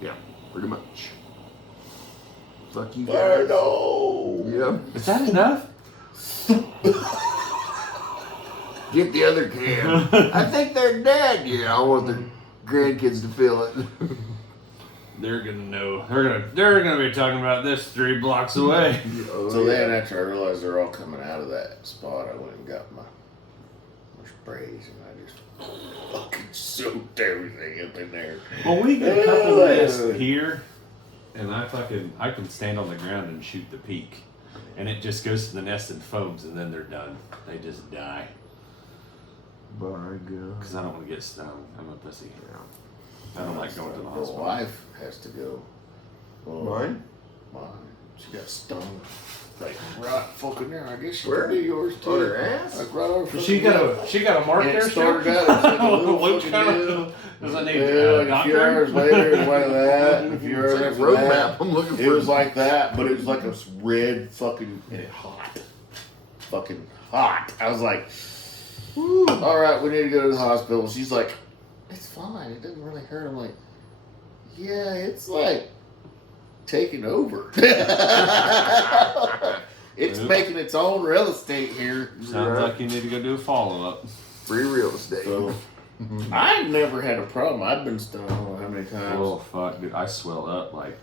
Yeah, pretty much. Fuck you Fire guys. no. Yep. Is that enough? Get the other can. I think they're dead. Yeah, I want the grandkids to feel it. They're gonna know. They're gonna be talking about this 3 blocks away. So then after I realized they're all coming out of that spot, I went and got my sprays and I just fucking soaked everything up in there. Well, we get a couple of this here, and I can stand on the ground and shoot the peak, and it just goes to the nest and foams, and then they're done. They just die. By God. Because I don't want to get stung. I'm a pussy. I don't like going to the The hospital. wife has to go. Well, Mine? She got stung. Like right fucking there. I guess she Where? could be yours too. On her ass? Like right over. She got a mark And it there. started Stuart? out as like a little Which fucking kind deal. of does that need Yeah, like a few doctor? hours later, it was like that. And a few hours It's like a after road that, map. I'm looking for it was like that, but it was like a red fucking and it hot, fucking hot. I was like, all right, we need to go to the hospital. She's like, it's fine. It doesn't really hurt. I'm like, yeah, it's like taking over. It's Yep. making its own real estate here. Sounds like you need to go do a follow up. free real estate. So I've never had a problem. I've been stung. I don't know how many times. Oh fuck, dude! I swell up like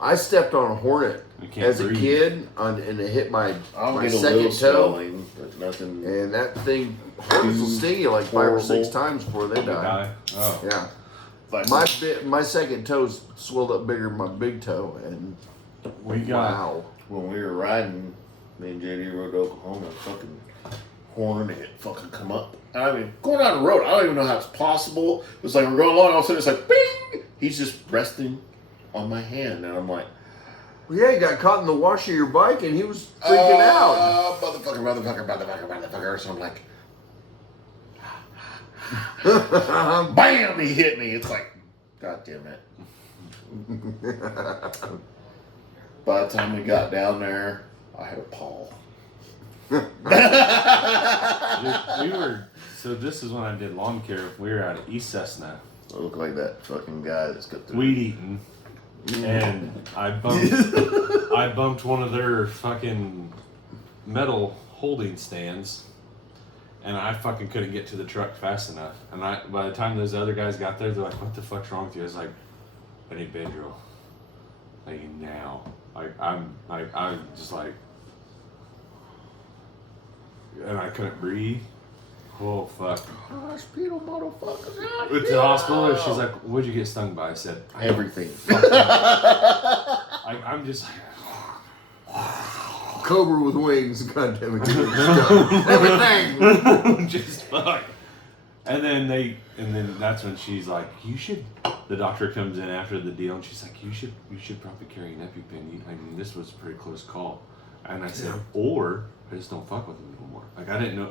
I stepped on a hornet I can't as breathe. a kid, and it hit my I'll get a second little toe, swelling, but nothing. and that thing hornets will sting you like 5 or 6 Horrible. times before they You die. die. Oh, Yeah, Like, my second toe's swelled up bigger than my big toe, and we got. wow. when we were riding, me and JD rode to Oklahoma, fucking horn and it fucking come up. And I mean, going down the road, I don't even know how it's possible. It was like we're going along, all of a sudden it's like, bing! He's just resting on my hand, and I'm like, Well, yeah, he got caught in the wash of your bike, and he was freaking out. motherfucker. So I'm like, bam! He hit me. It's like, God damn it. By the time we got down there, I had a paw. We were. So this is when I did lawn care. We were out at East Cessna, I look like that fucking guy that's got the weed eating, and I bumped one of their fucking metal holding stands, and I fucking couldn't get to the truck fast enough. And by the time those other guys got there, they're like, "What the fuck's wrong with you?" I was like, "I need Benadryl, like now." I'm just like, and I couldn't breathe. Oh fuck! hospital motherfuckers. Went to the hospital, and she's like, "What'd you get stung by?" I said, Everything. I'm just like, Cobra with wings, goddamn it. Everything. just fuck. And then that's when she's like, "You should." The doctor comes in after the deal, and she's like, "You should probably carry an EpiPen. I mean, this was a pretty close call." And I said, "Or I just don't fuck with him anymore." Like I didn't know.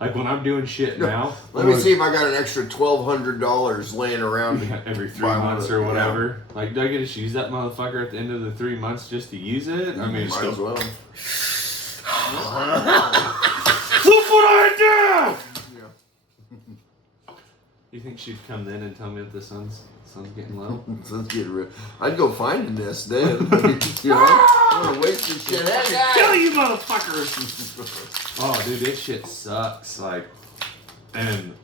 Like when I'm doing shit now. Let me see if I got an extra $1,200 laying around. Every 3 Buy one months of or the- whatever. Like, do I get to use that motherfucker at the end of the 3 months just to use it? I mean, Might as well. look what I did! Yeah. You think she'd come in and tell me that the sun's getting low? Let's get rid. I'd go find this then. You know, I'm gonna waste this shit. Kill you motherfuckers! Oh, dude, this shit sucks. Like, and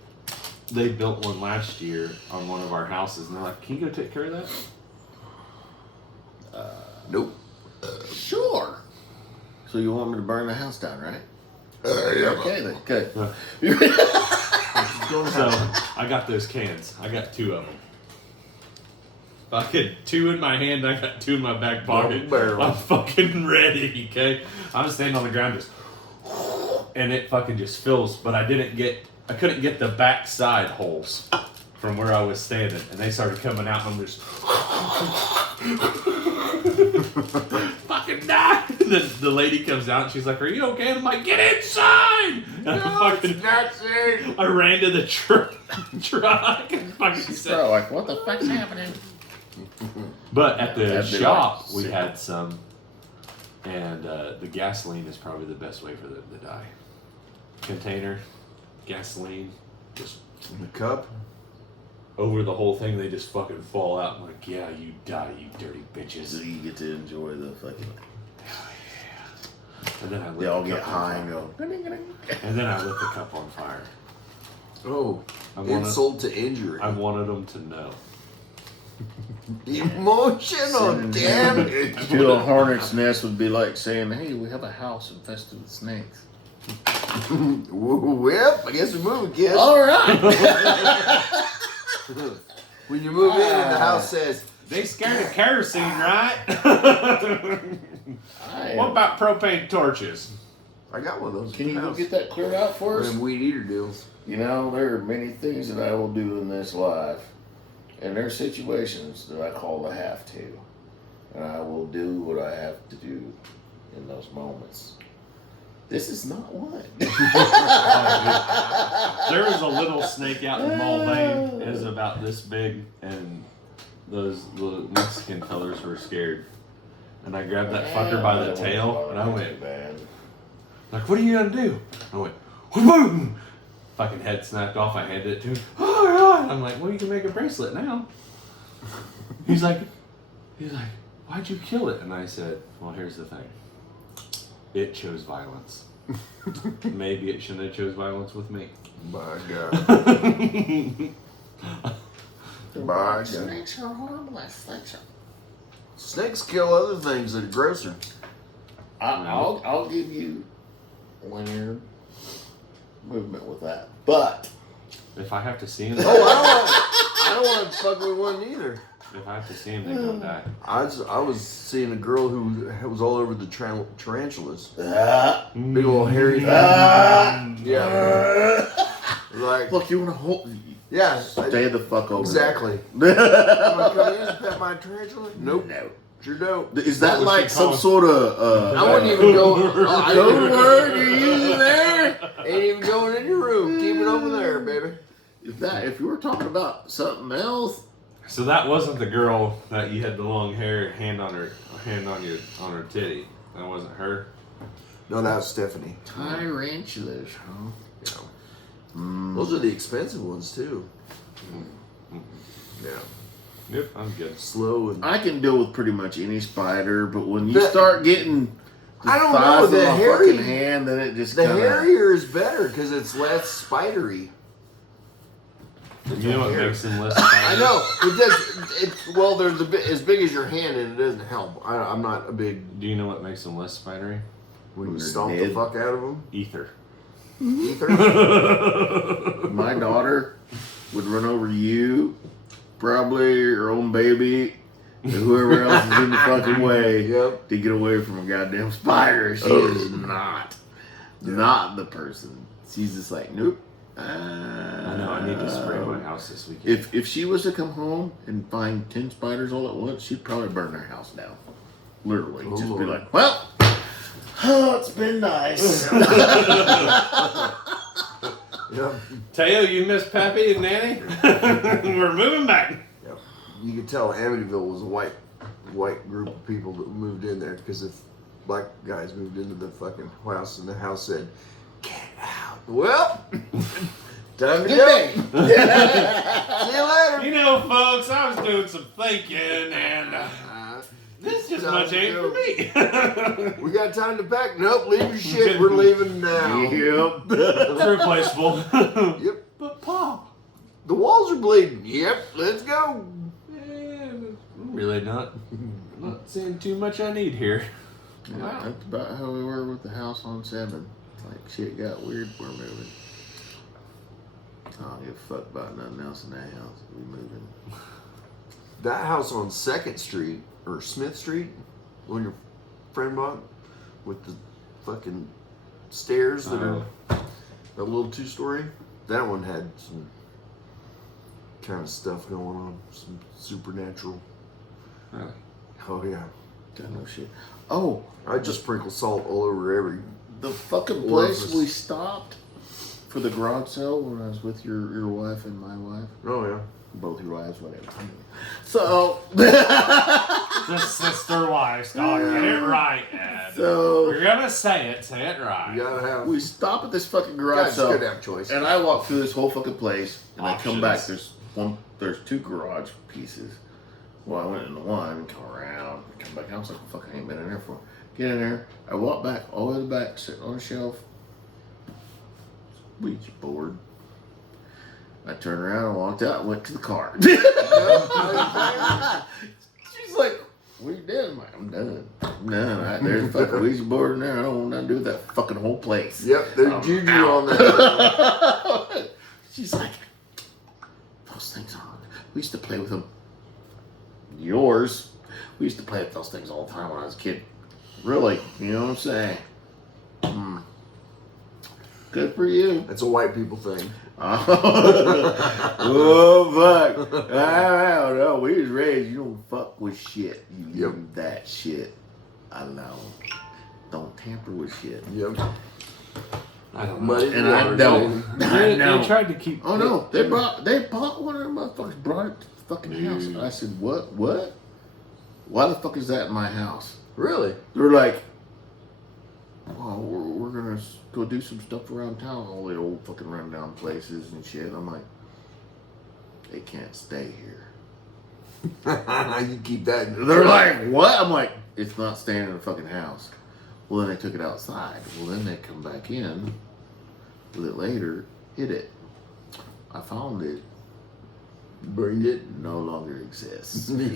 they built one last year on one of our houses, and they're like, "Can you go take care of that?" Nope. Sure. So you want me to burn the house down, right? Yeah. Okay then. Okay. So I got those cans. I got 2 of them. Fucking 2 in my hand. I got 2 in my back pocket. Double barrel. I'm fucking ready. Okay. I'm standing on the ground just, and it fucking just fills. But I couldn't get the back side holes from where I was standing, and they started coming out, and I'm just fucking die. The lady comes out, and she's like, "Are you okay?" And I'm like, "Get inside!" And I ran to the truck and fucking said. So like, what the fuck's happening? But at the That'd be shop, like we sick. had some, and the gasoline is probably the best way for them to die. Container, gasoline, just In the cup. over the whole thing. They just fucking fall out. I'm like, yeah, you die, you dirty So bitches. you get to enjoy the fucking. And then I lit They all the get cup on high and fire. go. And then I lit the cup on fire. Oh, I wanted, insult to injury. I wanted them to know. Emotional damage. To a hornet's nest would be like saying, "Hey, we have a house infested with snakes." Well, I guess we're moving, kids. All right. When you move in and the house says, They scared of kerosene, right? What about propane torches? I got one of those. Can you go house. get that cleared out for us? Them weed eater deals. You know, there are many things that I will do in this life, and there are situations that I call the have to, and I will do what I have to do in those moments. This is not one. There was a little snake out in Mulvane. It was about this big, and those little Mexican fellas were scared. And I grabbed that fucker by the tail, and I went, like, what are you gonna do? I went, boom! Fucking head snapped off. I handed it to him. Oh, God. I'm like, well, you can make a bracelet now. He's like, why'd you kill it? And I said, well, here's the thing. It chose violence. Maybe it shouldn't have chose violence with me. My God. My God. Snakes are harmless. Snakes kill other things that are grosser. I'll give you linear movement with that, but If I have to see him, I don't want to fuck with one either. if I have to see him, they're gonna die. I was seeing a girl who was all over the tarantulas. Ah. Big old hairy thing. Yeah. Like, Look, you want to hold? yeah. Stay the fuck over. Exactly. there. Am I coming in and pet my tarantula? Nope. No. Sure don't. Is that was like she some calling? sort of I wouldn't even go. code word you're using there? Ain't even going in your room. Keep it over there, baby. If you were talking about something else, So that wasn't the girl that you had the long hair, hand on her titty. That wasn't her. No, that was Stephanie. tarantulas, huh? Yeah. Mm. Those are the expensive ones too. Yeah. Yep, I'm good. Slow and. I can deal with pretty much any spider, but when you The- start getting the I don't know, size the of my hairy- fucking hand, then it just The kind of. hairier is better because it's less spidery. You know what hair. makes them less I spicy? know it does. Well, there's a bit as big as your hand, and it doesn't help. I'm not a big. Do you know what makes them less spidery? When you They're stomp the dead. fuck out of them, Ether. ether. My daughter would run over you, probably her own baby, and whoever else is in the fucking way Yep. to get away from a goddamn spider. She is not the person. She's just like, nope. I know. I need to spray my house this weekend. If she was to come home and find 10 spiders all at once, she'd probably burn her house down. Literally. Oh, just be Lord. like, well, it's been nice. Yep. Teo, you miss Pappy and Nanny? We're moving back. Yep. You could tell Amityville was a white group of people that moved in there because if black guys moved into the fucking house and the house said, "Get out." Well, time to go. See you later. You know, folks, I was doing some thinking, and this just Time much to ain't go. for me. We got time to pack. Nope, leave your shit. We're leaving now. Yep. It's irreplaceable. Yep. But Pa, The walls are bleeding. Yep, let's go. really not seeing too much I need here. Yeah, that's about how we were with the house on 7. Like, shit got weird, we're moving. I don't give a fuck about nothing else in that house. We moving. That house on 2nd Street or Smith Street, when your friend bought, with the fucking stairs that are a little 2-story, that one had some kind of stuff going on, some supernatural. Really? Oh yeah, Got no shit. Oh, I just sprinkle salt all over every. the fucking place Orifice. we stopped for the garage sale when I was with your wife and my wife. Oh yeah. Both your wives, whatever. So, Just sister wives, dog. Get it right, Ed. so You're gonna say it right. You gotta have. we stop at this fucking garage Guys, sale. good to have choice. And I walk through this whole fucking place, and I come back. Options. There's 2 garage pieces. Well, I went into one, come around, come back. I was like, "Fuck, I ain't been in there for." Get in there. I walk back all the way to the back, sitting on a shelf. Ouija board. I turned around and walked out and went to the car. She's like, what are you doing? I'm like, I'm done. I'm done. There's a fucking Ouija board in there. I don't want nothing to do with that fucking whole place. Yep, there's juju on that. She's like, those things are. We used to play with them. Yours. We used to play with those things all the time when I was a kid. Really, you know what I'm saying? Good for you. That's a white people thing. Oh fuck! I don't know. We was raised. You don't fuck with shit. You leave that shit alone. Don't tamper with shit. Yep. I don't know. And I don't. I know. They tried to keep. Oh no! They bought one of them motherfuckers. Brought it to the fucking house. And I said, "What? What? Why the fuck is that in my house?" Really? They're like, "Oh, we're gonna go do some stuff around town, all the old fucking rundown places and shit." I'm like, "They can't stay here." You keep that. They're like, "What?" I'm like, "It's not staying in the fucking house." Well, then they took it outside. Well, then they come back in with it later, hid it. I found it. Burned it. No longer exists. Gone.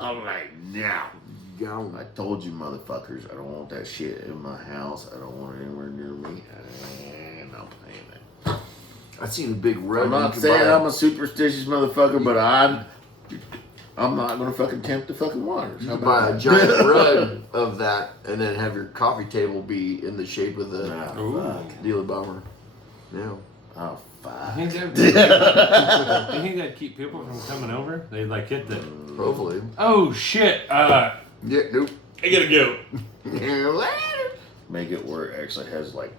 I'm like, no. I told you, motherfuckers, I don't want that shit in my house. I don't want it anywhere near me. I'm not playing it. I seen a big rug. I'm not saying I'm a superstitious motherfucker, but I'm not gonna fucking tempt the fucking waters. You How could buy about a that? giant rug of that and then have your coffee table be in the shape of the Oh, fuck. dealer bomber. Yeah. Oh, fuck. You think that'd keep people from coming over? They'd like hit the. Hopefully. Oh shit! Yeah, nope. I gotta go. Make it where it actually has like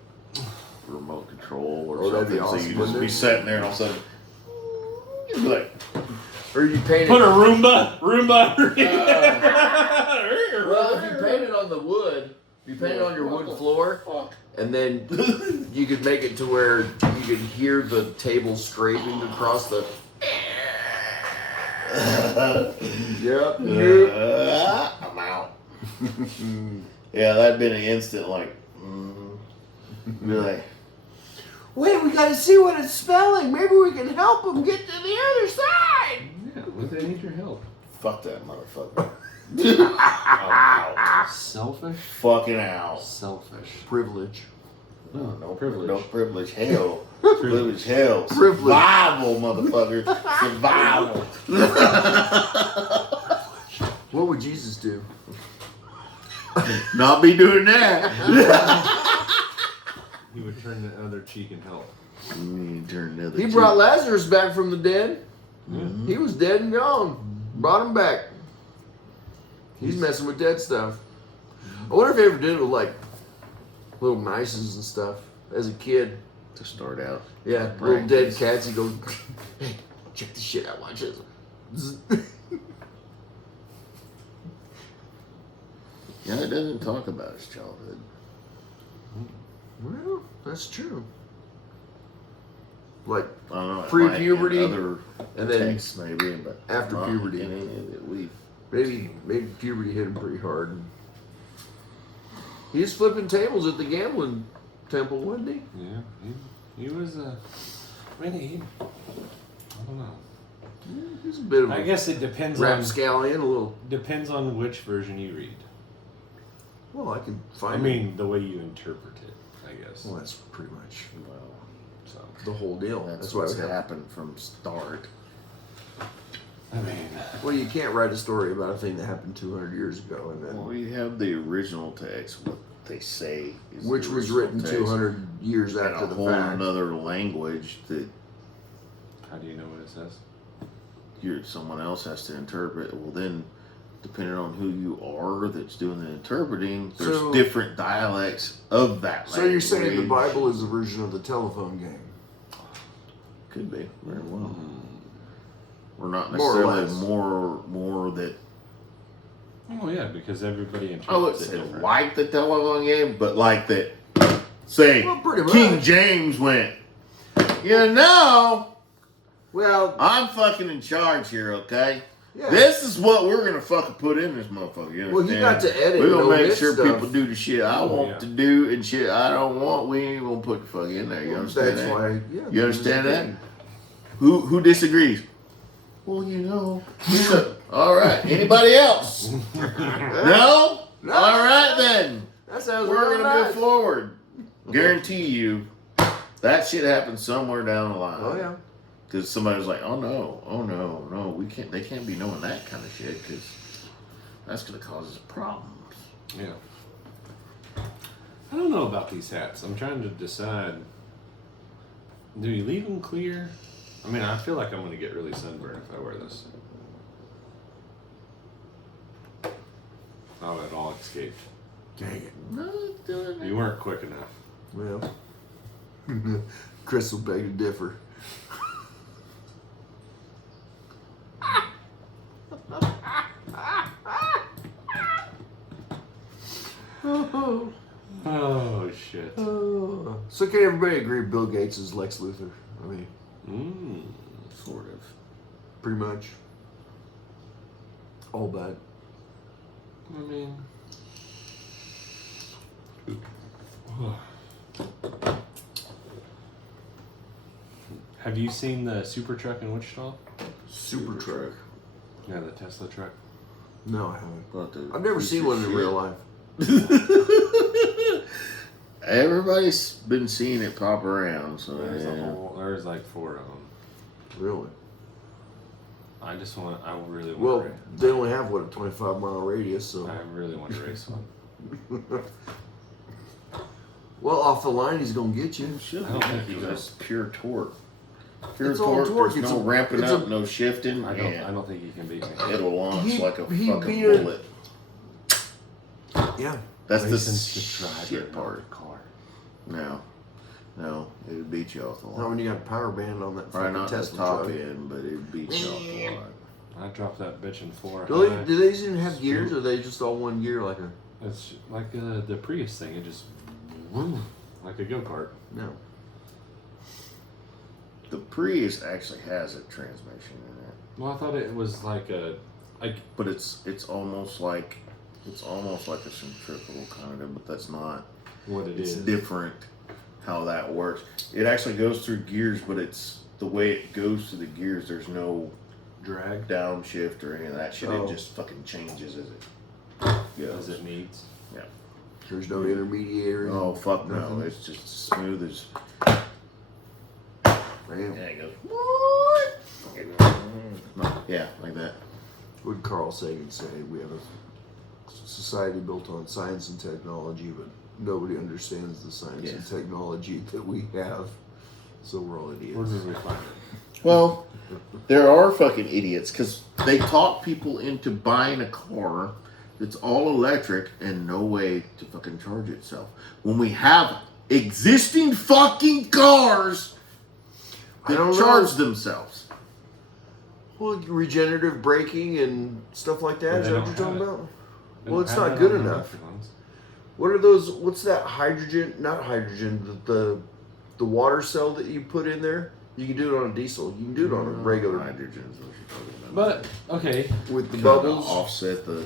remote control or Oh, that'd something. be awesome, So you just wouldn't be it? sitting there and all of a sudden, you'd be like, Or you paint Put it. a Roomba. Well, if you paint it on the wood, you paint it on your wood floor, and then you could make it to where you could hear the table scraping across the. Yep. I'm out. Yeah, that'd been an instant like, be like, Wait, we gotta see what it's spelling. Maybe we can help them get to the other side. Yeah, well, they need your help. fuck that motherfucker. I'm out. Selfish. Fucking out. Selfish. Privilege. No privilege. No privilege. Hell. Privilege. Hell. Privilege. Survival, motherfucker. Survival. What would Jesus do? Not be doing that. He would turn the other cheek and help. Turn the other He cheek. brought Lazarus back from the dead. Mhm. He was dead and gone. Brought him back. He's messing with dead stuff. I wonder if he ever did it with like little mices and stuff as a kid. To start out. Yeah, little dead Practice. cats. He goes, hey, check this shit out. Watch this. Yeah, it doesn't talk about his childhood. Well, that's true. Like I don't know. Pre-puberty, Other and then texts maybe, but after not puberty. in any that we've. maybe puberty hit him pretty hard. He was flipping tables at the gambling temple, wasn't he? Yeah, he was I mean, I don't know. Yeah, he's a bit of I a guess it depends on rapscallion, a little. which version you read. Well, I can I find. mean, the way you interpret it, I guess. well, that's pretty much Well, So, the whole deal. that's why what's we have. happened from start. I mean, Well, you can't write a story about a thing that happened 200 years ago, and then Well, you have the original text, what they say is the which was original written text, 200 years in after a the whole fact. another language that how do you know what it says? someone else has to interpret. Well, then, depending on who you are that's doing the interpreting, there's So- different dialects of that So you're saying the language. Bible is a version of the telephone game? Could be very well. We're not More or necessarily less. more that Oh yeah, because everybody I would interprets it say different. like the telephone game, but like that. Say Well, pretty much. King James went. You know, Well, I'm fucking in charge here, okay? Yeah. This is what we're gonna fucking put in this motherfucker. You understand? Well, you got to edit. We're gonna and make omit sure stuff. people do the shit I want to do and shit I don't want. We ain't gonna put the fuck in there. You understand That's that? why. Yeah. You understand that? Who disagrees? Well, you know. All right. Anybody else? No? No. All right then. That sounds We're real gonna nice. move forward. Guarantee you, that shit happens somewhere down the line. Oh yeah. Because somebody's like, oh no, we can't. They can't be knowing that kind of shit because that's gonna cause us problems. Yeah. I don't know about these hats. I'm trying to decide. Do you leave them clear? I mean, I feel like I'm gonna get really sunburned if I wear this. Oh, it all escaped. Dang it. No, it's doing it. You weren't quick enough. Well, Chris will beg to differ. Oh shit. So can everybody agree Bill Gates is Lex Luthor? I mean, Sort of. pretty much. All bad. I mean. Have you seen the super truck in Wichita? Super truck. Yeah, the Tesla truck. No, I haven't. But the I've never piece seen of one in shit. real life. Everybody's been seeing it pop around, so There's like 4 of them. Really? I really want Well, to race. they only have what, a 25-mile radius, so. I really want to race one. Well, off the line, he's gonna get you. I don't think he it's pure torque. Pure It's all torque. torque. There's It's no a- ramping it's up, a- no shifting. I Yeah. don't think he can beat me. It'll launch He- like a he fucking beat it. bullet. Yeah. That's the License to drive shit it, part. not the car. No, it would beat you off the Not line. when you got a power band on that Probably fucking not the Tesla top truck. end, but it beat you off the line. I dropped that bitch in 4. Do they even have gears, or are they just all one gear like a? It's like the Prius thing. It just vroom, like a go-kart. No. The Prius actually has a transmission in it, Well, I thought it was like but it's almost like a centrifugal kind of, but that's not. what it It's is. different how that works. It actually goes through gears, but it's the way it goes through the gears. There's no Drag downshift or any of that shit. Oh. It just fucking changes as it goes. as it needs. There's no intermediary. Oh fuck no! Nothing. It's just smooth as. Man. Yeah, it goes. Yeah, like that. What would Carl Sagan say? We have a society built on science and technology, but nobody understands the science and Yes. technology that we have. So we're all idiots. Where did we find it? Well, there are fucking idiots because they talk people into buying a car that's all electric and no way to fucking charge itself. When we have existing fucking cars I that don't charge know. themselves. Well, regenerative braking and stuff like that. But Is they that what don't you're talking have it. about? They Well, don't it's have not that good on the enough. electric ones. What are those? What's that hydrogen? Not hydrogen. The water cell that you put in there. You can do it on a diesel. You can do it on a regular Hydrogen is what you're talking about. But okay, with the Kinda bubbles. offset the.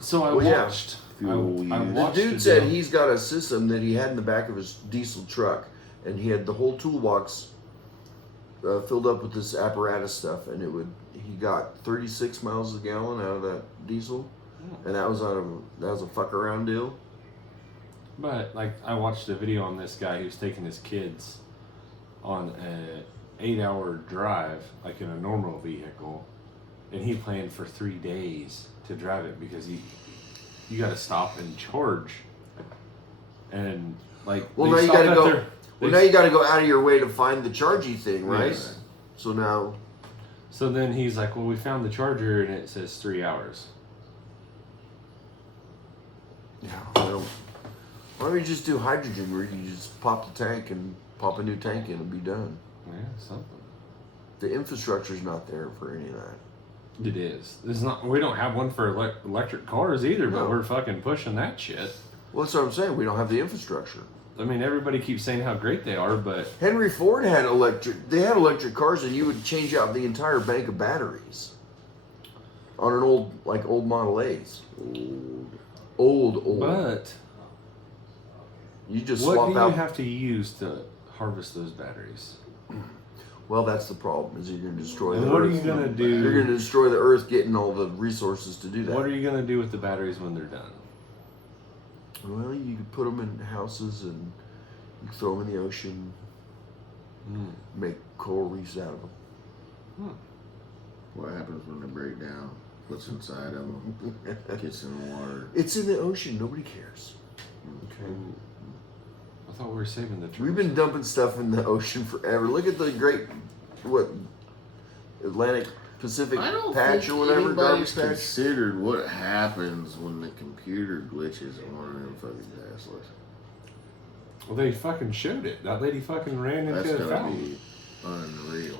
so I Well, yeah. watched. Fuel I use. The watched dude a said deal. he's got a system that he had in the back of his diesel truck, and he had the whole toolbox filled up with this apparatus stuff, and he got 36 miles a gallon out of that diesel, and that was a fuck around deal. But like I watched a video on this guy who's taking his kids on a 8-hour drive, like in a normal vehicle, and he planned for 3 days to drive it because you got to stop and charge, and like Well, they now you stop got to at go. their- Well, they- now you got to go out of your way to find the chargy thing, right? Yes. So now, So then he's like, "Well, we found the charger, and it says 3 hours." well, why don't you just do hydrogen, where you just pop the tank and pop a new tank in and be done? Yeah, something. The infrastructure's not there for any of that. It is. It's not. We don't have one for electric cars either, No. but we're fucking pushing that shit. Well, that's what I'm saying. We don't have the infrastructure. I mean, everybody keeps saying how great they are, but Henry Ford had electric. They had electric cars, and you would change out the entire bank of batteries. on an old Model A's. Old. But You just what swap do you out. have to use to harvest those batteries? Well, that's the problem. Is you're going to destroy And the what are Earth. you gonna do? You're going to destroy the Earth, getting all the resources to do that. What are you gonna do with the batteries when they're done? Well, you could put them in houses and you can throw them in the ocean. Make coral reefs out of them. What happens when they break down? What's inside of them? Gets in the water. It's in the ocean. Nobody cares. Okay. I thought we were saving the trees. We've been dumping stuff in the ocean forever. Look at the great, Atlantic Pacific I don't patch think or whatever, anybody's garbage patch. considered what happens when the computer glitches in one of them fucking Teslas. Well, they fucking showed it. That lady fucking ran That's into a gonna fountain. be unreal.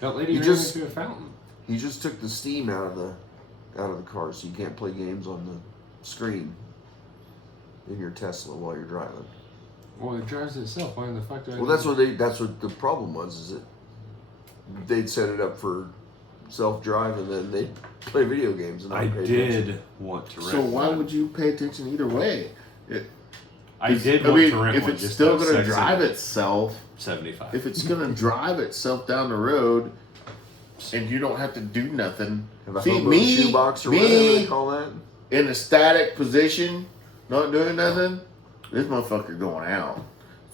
That lady You ran just- into a fountain. He just took the steam out of the car, so you can't play games on the screen in your Tesla while you're driving. Well, it drives itself. Why in the fuck do I? Well, that's what the problem was. Is that they'd set it up for self-drive, and then they'd play video games. And I not pay attention. did want to rent So why one. would you pay attention either way? I did want to rent if one it's just still to going to have sex drive in it. itself, 75. if it's going to drive itself down the road, and you don't have to do nothing. Have a See, hobo me, shoebox or whatever they me call that. in a static position, not doing nothing, this motherfucker going out.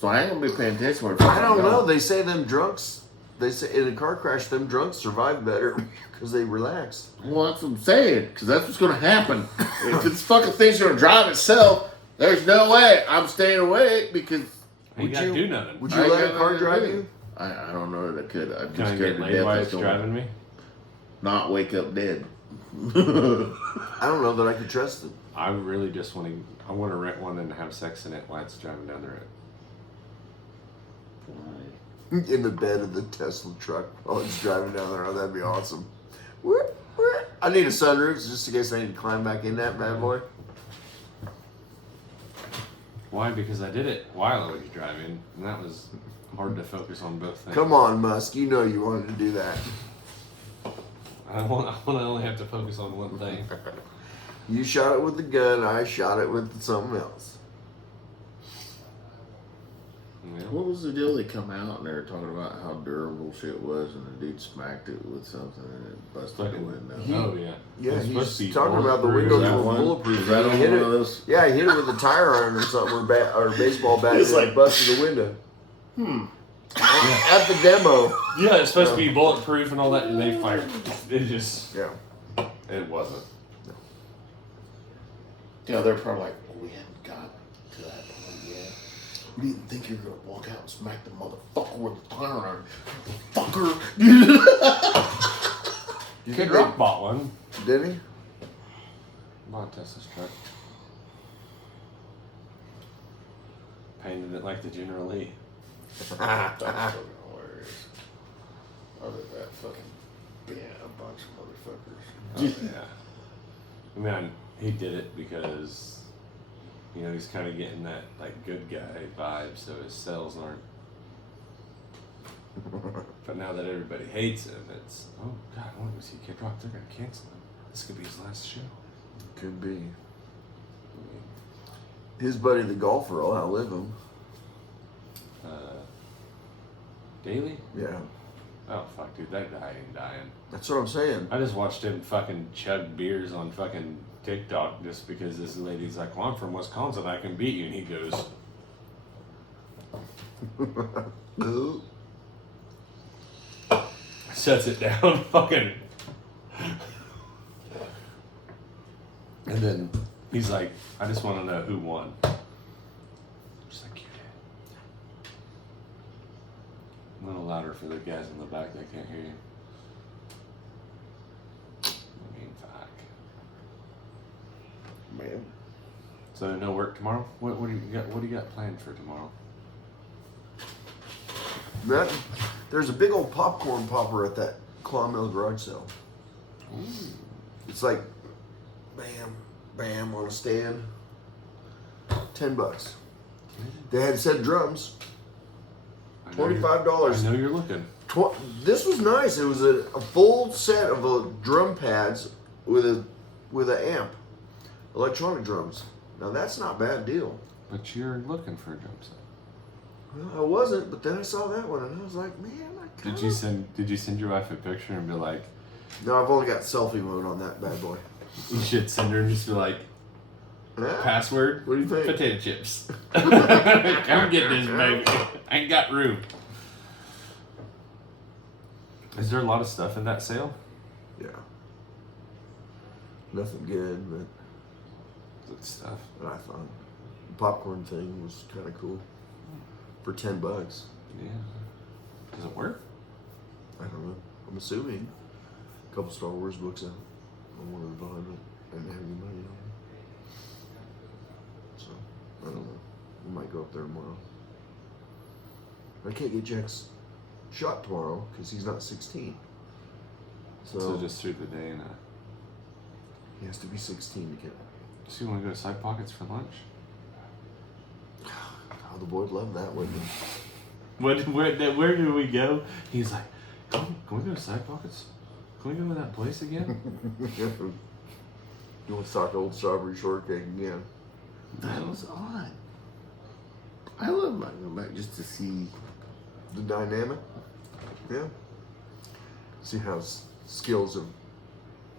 So I ain't gonna be paying attention. Where I don't know. They say them drunks. They say in a car crash, them drunks survive better because they relaxed. Well, that's what I'm saying, because that's what's gonna happen. If this fucking thing's gonna drive itself, there's no way I'm staying awake because I ain't got to do nothing. Would I you let ain't a got car nothing to drive do. you? I don't know that I could. I'm Can just I scared get to laid death. while It's it's going driving me? not wake up dead. I don't know that I could trust it. I really just want to. I want to rent one and have sex in it while it's driving down the road. In the bed of the Tesla truck while it's driving down the road. That'd be awesome. I need a sunroof just in case I need to climb back in that bad boy. Why? Because I did it while I was driving, and that was hard to focus on both things. Come on, Musk. You know you wanted to do that. I want to only have to focus on one thing. You shot it with the gun. I shot it with something else. Yeah. What was the deal? They come out and they were talking about how durable shit was, and the dude smacked it with something and it busted the Fucking- window. Oh yeah. Yeah, It's supposed he's to be talking about the bulletproof. windows Is that were one? bulletproof. Is that He on hit one it. of those? Yeah, he hit it with a tire iron or something, or a baseball bat, It's and like- it busted the window. At the demo. Yeah, it's supposed to be bulletproof and all that, and they fired. It just, Yeah. it wasn't. Yeah, they're probably like, well, we haven't got to that point yet. We didn't think you were gonna walk out and smack the motherfucker with the tire iron. Fucker. You Kid think Rock bought one. Did he? Bought Tesla's truck. Painted it like the General Lee. That's fucking hilarious. Other than that fucking being a bunch of motherfuckers. Oh, yeah. I mean, he did it because, you know, he's kind of getting that, like, good guy vibe, so his sales aren't. But now that everybody hates him, it's, oh, God, I want to go see Kid Rock. They're going to cancel him. This could be his last show. Could be. His buddy, the golfer, will outlive him. Daily? Yeah. Oh, fuck, dude, that guy ain't dying. That's what I'm saying. I just watched him fucking chug beers on fucking TikTok just because this lady's like, well, I'm from Wisconsin, I can beat you. And he goes, sets it down, fucking. And then he's like, I just want to know who won. Just like, you did. A little louder for the guys in the back that can't hear you. I mean, fuck. Man. So no work tomorrow? What do you got? What do you got planned for tomorrow? That, there's a big old popcorn popper at that Claw Mill garage sale. It's like, bam, bam, on a stand. $10. They had said drums. I know you're- $25. I know you're looking. This was nice. It was a full set of drum pads with an amp, electronic drums. Now that's not a bad deal. But you're looking for a drum set. Well, I wasn't, but then I saw that one and I was like, man, I kinda... Did you send your wife a picture and be like, No, I've only got selfie mode on that bad boy. you should send her and just be like, Yeah. password? What do you think? Potato chips. Come get this, baby. I ain't got room. Is there a lot of stuff in that sale? Yeah. Nothing good, Good stuff. but I thought the popcorn thing was kind of cool for $10. Yeah. Does it work? I don't know. I'm assuming a couple Star Wars books out. I wanted to buy them. I didn't have any money on them. So, I don't know. We might go up there tomorrow. I can't get Jack's shot tomorrow because he's not 16. So just through the day and he has to be 16 to get it. so you want to go to Side Pockets for lunch? Oh, the boy'd love that, wouldn't he? Where do we go? He's like, can we go to Side Pockets? Can we go to that place again? You want to talk old strawberry shortcake again? That was odd. I wouldn't mind going back just to see. The dynamic? Yeah. See how skills have Take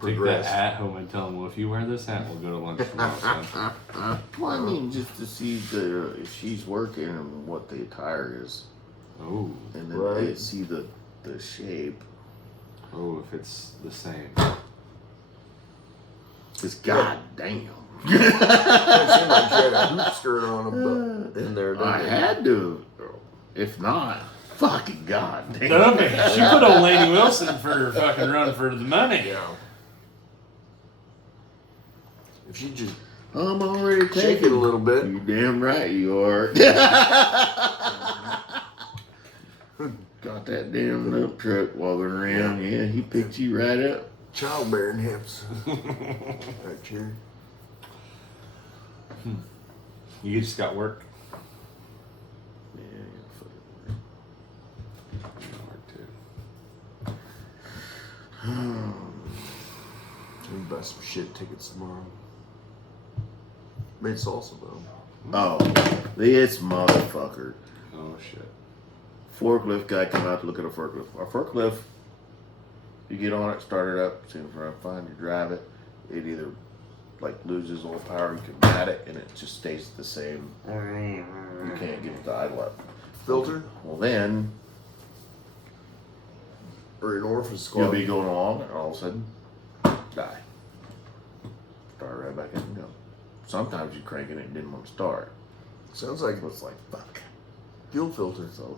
that progressed. hat home and tell him, well, if you wear this hat, we'll go to lunch tomorrow. son." Well, I mean, just to see if she's working and what the attire is, Oh, and then Right. they see the shape. oh, if it's the same. It's goddamn. It seemed like she had a hoop skirt on in there, didn't I it? had to. If not, fucking goddamn. Dummy. She put old Lady Wilson for her fucking run for the money. Yeah. If she just I'm already shake it a taking. little bit. You damn right you are. Got that damn dump truck walking around. Yeah, he picked you right up. Childbearing hips. Right here. You just got work. Yeah, yeah, fucking You got work too. We buy some shit tickets tomorrow. Made salsa though. Oh, this motherfucker. Oh shit. Forklift guy come out to look at a forklift. Our forklift, you get on it, start it up, seems right fine, you drive it. It either like loses all power, you can pat it, and it just stays the same. You can't get it to idle up. Filter? Well, then Or an orifice you'll squad. be going along, and all of a sudden, die. Start right back up and go. Sometimes you crank it and it didn't want to start. Sounds like It was like, fuck. fuel filter. So,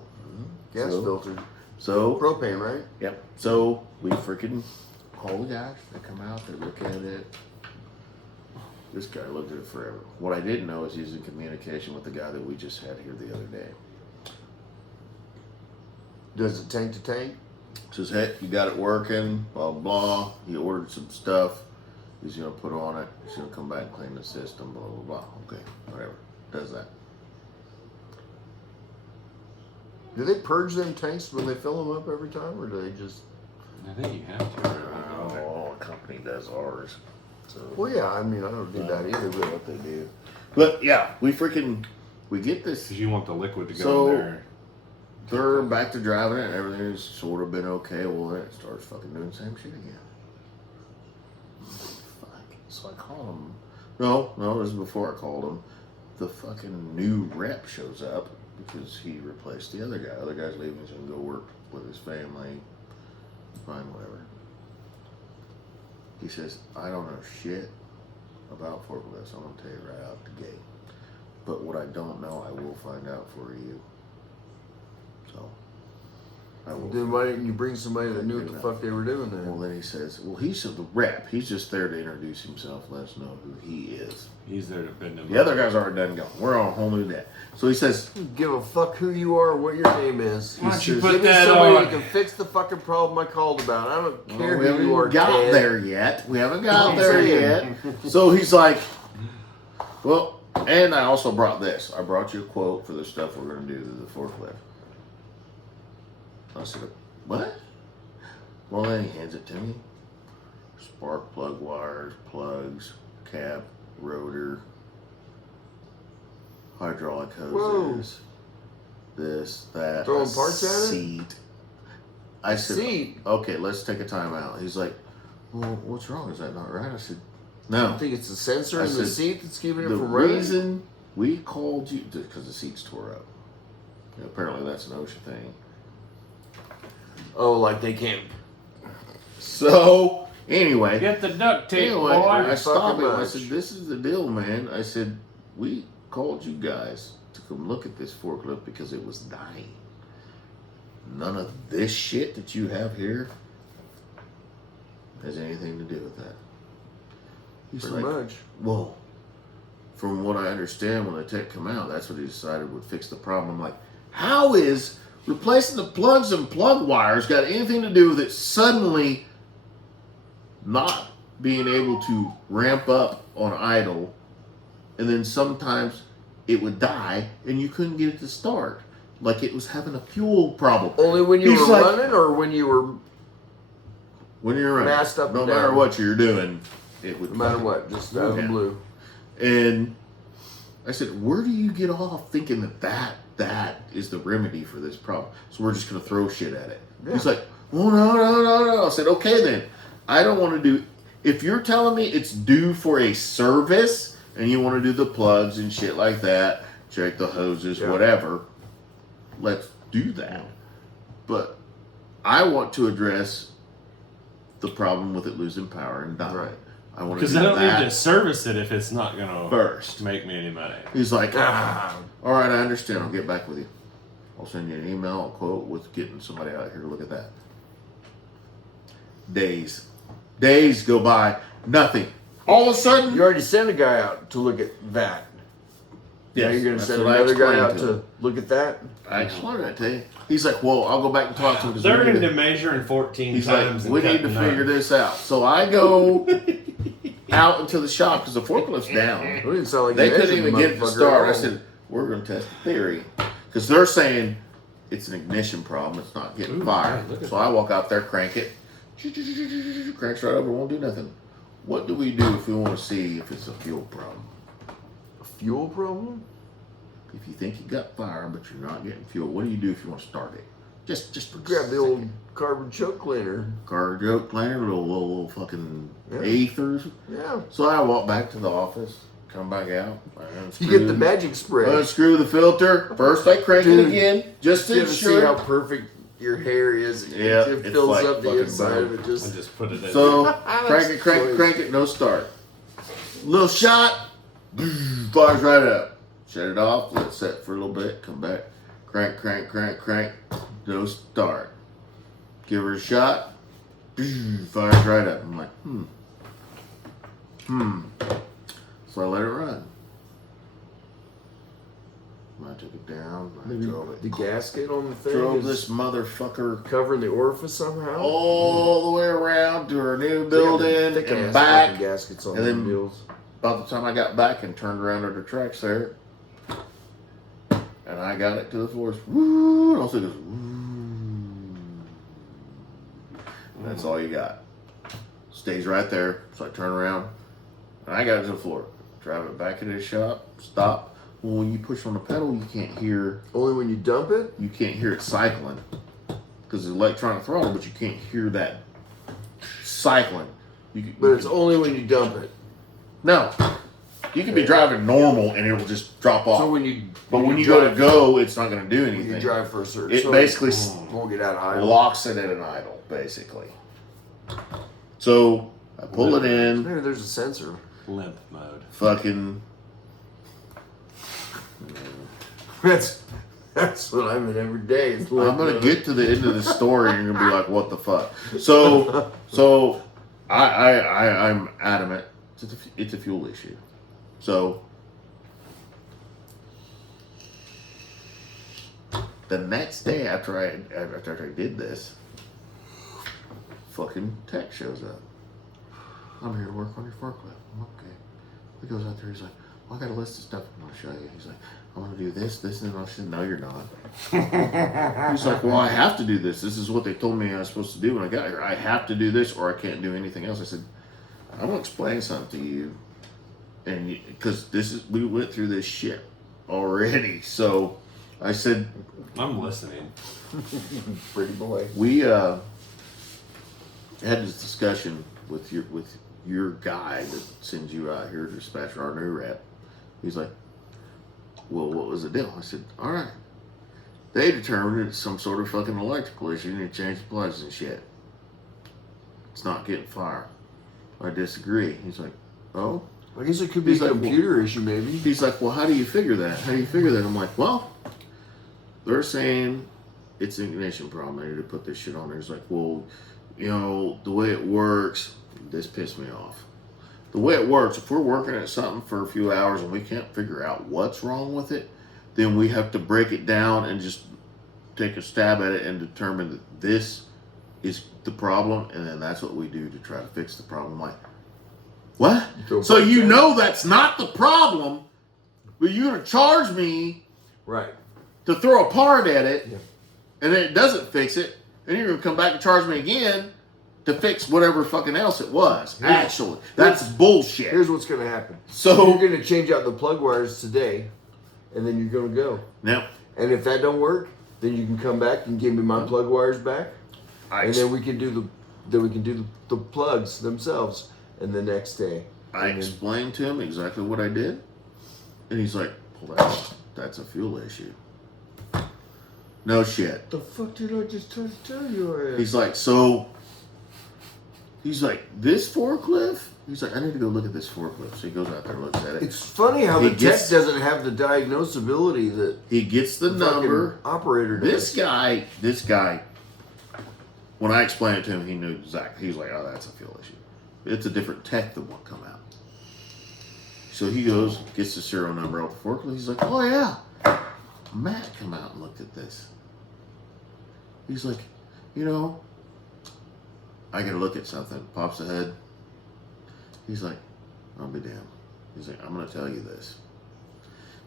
Gas so- filter. So, Propane, right? yep. So we freaking call the guys. They come out. They look at it. This guy looked at it forever. What I didn't know is he's in communication with the guy that we just had here the other day. Does it tank to tank? Says, hey, you got it working. Blah blah blah. He ordered some stuff. He's gonna put on it. He's gonna come back and clean the system. Blah blah blah. Okay, whatever. Does that. Do they purge them tanks when they fill them up every time, or do they just? I think you have to. Oh, a company does ours. So. Well, yeah. I mean, I don't do that either, but What they do. But yeah, we get this. Because you want the liquid to go So- in there. They're back to driving it and everything's sort of been okay. Well, then it starts fucking doing the same shit again. Fuck. So I call him. No, this is before I called him. The fucking new rep shows up because he replaced the other guy. Other guy's leaving, he's gonna go work with his family. Fine, whatever. He says, I don't know shit about forklifts. I'm gonna tell you right out the gate. But what I don't know, I will find out for you. So, I will. then why didn't you bring somebody that knew what the fuck they were doing Well, then? then he says, well, he's the rep. He's just there to introduce himself, let us know who he is. He's there to bend them The other guy's already done gone. We're on a whole new net. So he says, Give a fuck who you are or what your name is. Why don't you Give put me that somebody on? that can fix the fucking problem I called about. I don't well, care we who haven't you are, even got Ted. there yet. We haven't got I'm there saying. yet. So he's like, well, and I also brought this. I brought you a quote for the stuff we're going to do to the forklift. I said, what? Well, then he hands it to me. Spark plug wires, plugs, cap, rotor, hydraulic hoses, this, that, Throwing a parts at it? seat. I said, Seat? okay, let's take a time out. He's like, well, what's wrong? Is that not right? I said, no. I think it's the sensor I in the said, seat that's keeping it The from running. reason we called you, because the seat's tore up. Apparently that's an OSHA thing. Oh, like they can't. So, anyway. Get the duct tape, Anyway, boy. I stopped Fucking him. I much. said, this is the deal, man. I said, we called you guys to come look at this forklift because it was dying. None of this shit that you have here has anything to do with that. He's Pretty like, much. well, from what I understand, when the tech come out, that's what he decided would fix the problem. I'm like, how is replacing the plugs and plug wires got anything to do with it suddenly not being able to ramp up on idle, and then sometimes it would die and you couldn't get it to start, like it was having a fuel problem. Only when you He's were like- running, or when you were, When you're running, Masked up no and matter down. what you're doing, it would. no matter what, just out of the Yeah. blue. And I said, where do you get off thinking that is the remedy for this problem? So we're just going to throw shit at it. Yeah. He's like, oh, no. I said, okay, then. I don't want to do, if you're telling me it's due for a service and you want to do the plugs and shit like that, check the hoses, Yeah. whatever, let's do that. But I want to address the problem with it losing power and dying. Right. I want to Because do I don't that need to service it if it's not gonna first. make me any money. He's like, Ah. all right, I understand. I'll get back with you. I'll send you an email, a quote with getting somebody out here to look at that. Days go by, nothing. All of a sudden, You already sent a guy out to look at that. Now Yes, you're going to that's send what I another guy explained out to to him. look at that? I explained that to you. He's like, well, I'll go back and talk to him. 'cause They're we need into to-" measuring 14 He's like, times. we and need to cutting figure nine. this out. So I go out into the shop because the forklift's down. It didn't sound like They you couldn't measured even the get it to motherfucker start. I at all. said, we're going to test the theory. Because they're saying it's an ignition problem. It's not getting Ooh, fired. right, look at So I walk out there, crank it. Cranks right over, won't do nothing. What do we do if we want to see if it's a fuel problem? A fuel problem? If you think you got fire, but you're not getting fuel, what do you do if you want to start it? Just for Grab the a old second. carbon choke cleaner. car joke cleaner, little fucking Yeah. ethers. Yeah. So I walk back to the office, come back out. I You get the unscrew- magic spray. Unscrew the filter. First, I crank it Dude, again, just to You ever see how ensure. perfect your hair is? Yeah, It it's fills like up the fucking inside of it. I Just just put it in. So crank That's it, no start. Little shot, fires right up. Shut it off, let it set for a little bit, come back, crank, no start. Give her a shot, fires right up. I'm like, So I let it run. I took it down, I maybe drove the it. gasket on the thing Drove is this motherfucker covering the orifice somehow. all the way around to her new They got the building thick-ass and back. fucking gaskets on and them then- deals. About the time I got back and turned around at the tracks there, and I got it to the floor, woo, and also goes, woo. That's all you got. Stays right there. So I turn around, and I got it to the floor. Drive it back into the shop, stop. Well, when you push on the pedal, you can't hear Only when you dump it. it cycling. Because it's electronic throttle, but you can't hear that cycling. But it's only when you dump it. No. You can be driving normal and it will just drop off. So when you but when you go to go, it's not going to do when anything. you drive for a certain, It so basically won't get out of idle. locks it at an idle, basically. So I pull it in, Maybe there's a sensor. Limp mode. fucking. That's what I'm in every day. It's I'm going to get to the end of the story and you're going to be like, what the fuck? So I'm adamant. It's a fuel issue. So the next day after I did this, fucking tech shows up. I'm here to work on your forklift. I'm okay. He goes out there. He's like, I got a list of stuff I'm going to show you. He's like, I'm going to do this, this, and I said, no, you're not. He's like, well, I have to do this. This is what they told me I was supposed to do when I got here. I have to do this or I can't do anything else. I said, I'm going to explain something to you. And because we went through this shit already. So I said, I'm listening. Pretty boy. we had this discussion with your guy that sends you out here to dispatch our new rep. He's like, well, what was the deal? I said, all right. They determined it's some sort of fucking electrical issue. You need to change the plugs and shit. It's not getting fire. I disagree. He's like, oh? I guess it could be He's a like, computer issue, maybe. He's like, well, how do you figure that? How do you figure that? I'm like, well, they're saying it's an ignition problem. I need to put this shit on there. He's like, well, you know, the way it works, this pissed me off. The way it works, if we're working at something for a few hours and we can't figure out what's wrong with it, then we have to break it down and just take a stab at it and determine that this is the problem, and then that's what we do to try to fix the problem. I'm like, what? So you know that's not the problem, but you're gonna charge me Right. to throw a part at it, Yeah. and then it doesn't fix it, and you're gonna come back and charge me again to fix whatever fucking else it was. Actually, that's bullshit. Here's what's going to happen. So You're going to change out the plug wires today, and then you're going to go. now, And if that don't work, then you can come back and give me my plug wires back, and then we can do the plugs themselves. And the next day, I explained to him exactly what I did, and he's like, "Well, that's a fuel issue." No shit. the fuck did I just try to tell you? He's like, so. He's like, this forklift? He's like, I need to go look at this forklift. So he goes out there and looks at it. It's funny how He the gets- tech doesn't have the diagnosability that He gets the the fucking number. operator does. This guy, when I explained it to him, he knew exactly. He was like, oh, that's a fuel issue. It's a different tech that won't come out. So he goes, gets the serial number off the forklift. He's like, oh, yeah. Matt come out and looked at this. He's like, you know, I gotta look at something. Pops ahead. He's like, I'll be damned. He's like, I'm gonna tell you this.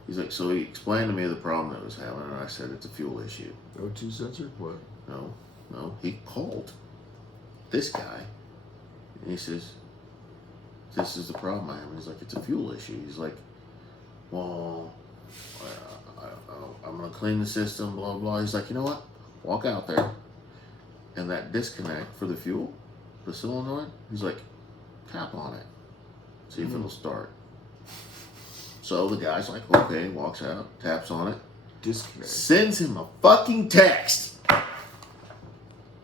He's like, so he explained to me the problem that was having, and I said it's a fuel issue. O2 sensor? What? No. He called this guy, and he says, this is the problem I have. And he's like, it's a fuel issue. He's like, well, I'm gonna clean the system, blah, blah. He's like, you know what? Walk out there. And that disconnect for the fuel, the solenoid, he's like, tap on it. See if it'll start. So the guy's like, okay, walks out, taps on it, Disconnect. sends him a fucking text.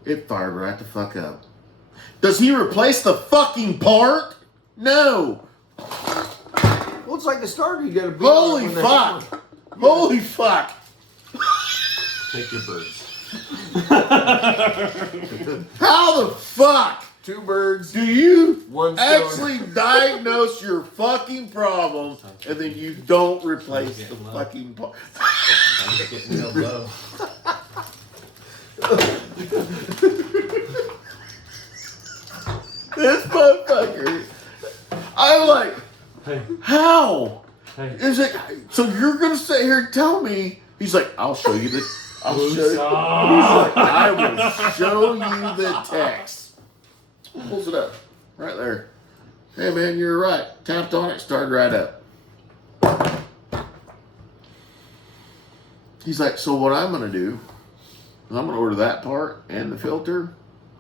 It fired right the fuck up. Does he replace the fucking part? No. Well, it's like the starter. You gotta be Holy fuck. Holy fuck. Take your birds. How the fuck Two birds, do you one stone. actually diagnose your fucking problem and then you don't replace the fucking part? I'm getting real low. This motherfucker. I'm like, Hey, how? hey. Is it? So you're gonna sit here and tell me? He's like, I'll show you the. I'll show you. He's like, I will show you the text. Pulls it up right there. Hey man, you're right. Tapped on it, started right up. He's like, so what I'm gonna do is I'm gonna order that part and the filter,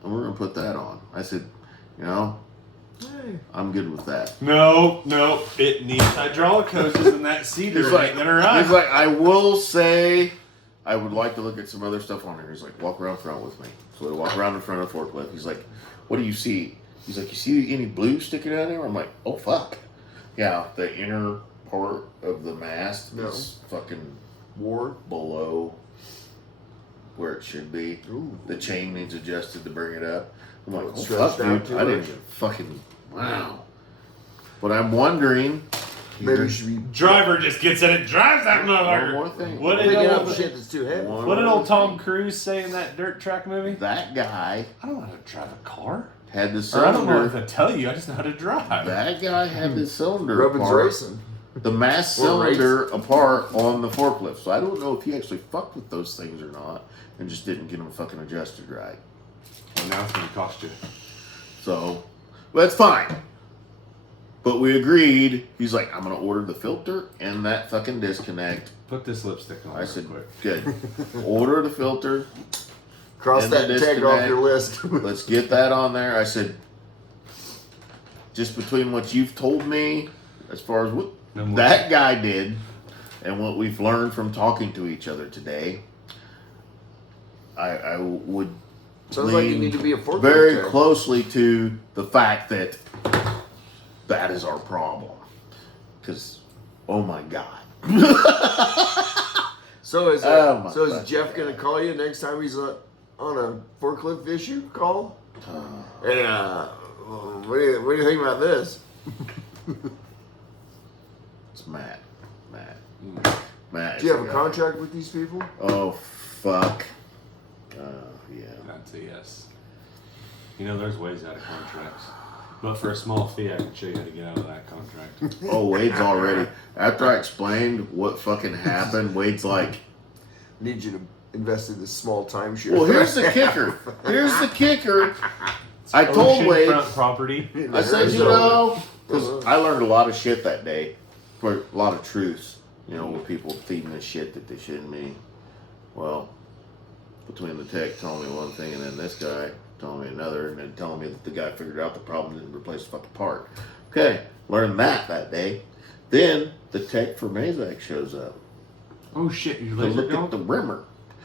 and we're gonna put that on. I said, you know, I'm good with that. No, it needs hydraulic hoses and that cedar He's like, ain't gonna run. he's like, I will say, I would like to look at some other stuff on here. He's like, walk around front with me. So we walk around in front of the forklift. He's like, what do you see? He's like, you see any blue sticking out there? I'm like, oh fuck. Yeah, the inner part of the mast is fucking War. below where it should be. Ooh. The chain needs adjusted to bring it up. I'm like, oh Stretched fuck, out dude. too I didn't much. even fucking, wow. But I'm wondering. Maybe you should be Driver just gets in it, drives that One motherfucker. more thing. What did picking old, up shit that's too heavy. One what did more old Tom thing. Cruise say in that dirt track movie? That guy I don't know how to drive a car. had the Or I don't know cylinder. if I tell you, I just know how to drive. That guy had the cylinder Rubbin's part racing. the mass Or race. cylinder apart on the forklift. So I don't know if he actually fucked with those things or not and just didn't get them fucking adjusted right. Well, now it's gonna cost you. So, but it's fine. But we agreed. He's like, I'm gonna order the filter and that fucking disconnect. Put this lipstick on. I real said, quick. good. Order the filter. Cross And that the and take it off disconnect. your list. Let's get that on there. I said, just between what you've told me, as far as what No more. that guy did, and what we've learned from talking to each other today, I would Sounds like you lean need to be a forklift very tech. closely to the fact that that is our problem. Because, oh my God. So is Oh my so is fucking Jeff gonna God. call you next time he's on a forklift issue call? Hey, what do you think about this? It's Matt. Mm. Matt. Do you have is a the guy. contract with these people? Oh, fuck. Yeah. That's a yes. You know, there's ways out of contracts. But for a small fee, I can show you how to get out of that contract. Oh, Wade's already. After I explained what fucking happened, Wade's like, Need you to invest in this small timeshare. well, here's the kicker. Here's the kicker. I told Wade, Oceanfront property. I said, you know, because I learned a lot of shit that day, for a lot of truths, you know, with people feeding us shit that they shouldn't be. Well, between the tech telling me one thing and then this guy telling me another, and then telling me that the guy figured out the problem and didn't replace the fucking part. Okay, learned that day. Then the tech for Mazak shows up Oh shit, your to laser look at the gone? rimmer.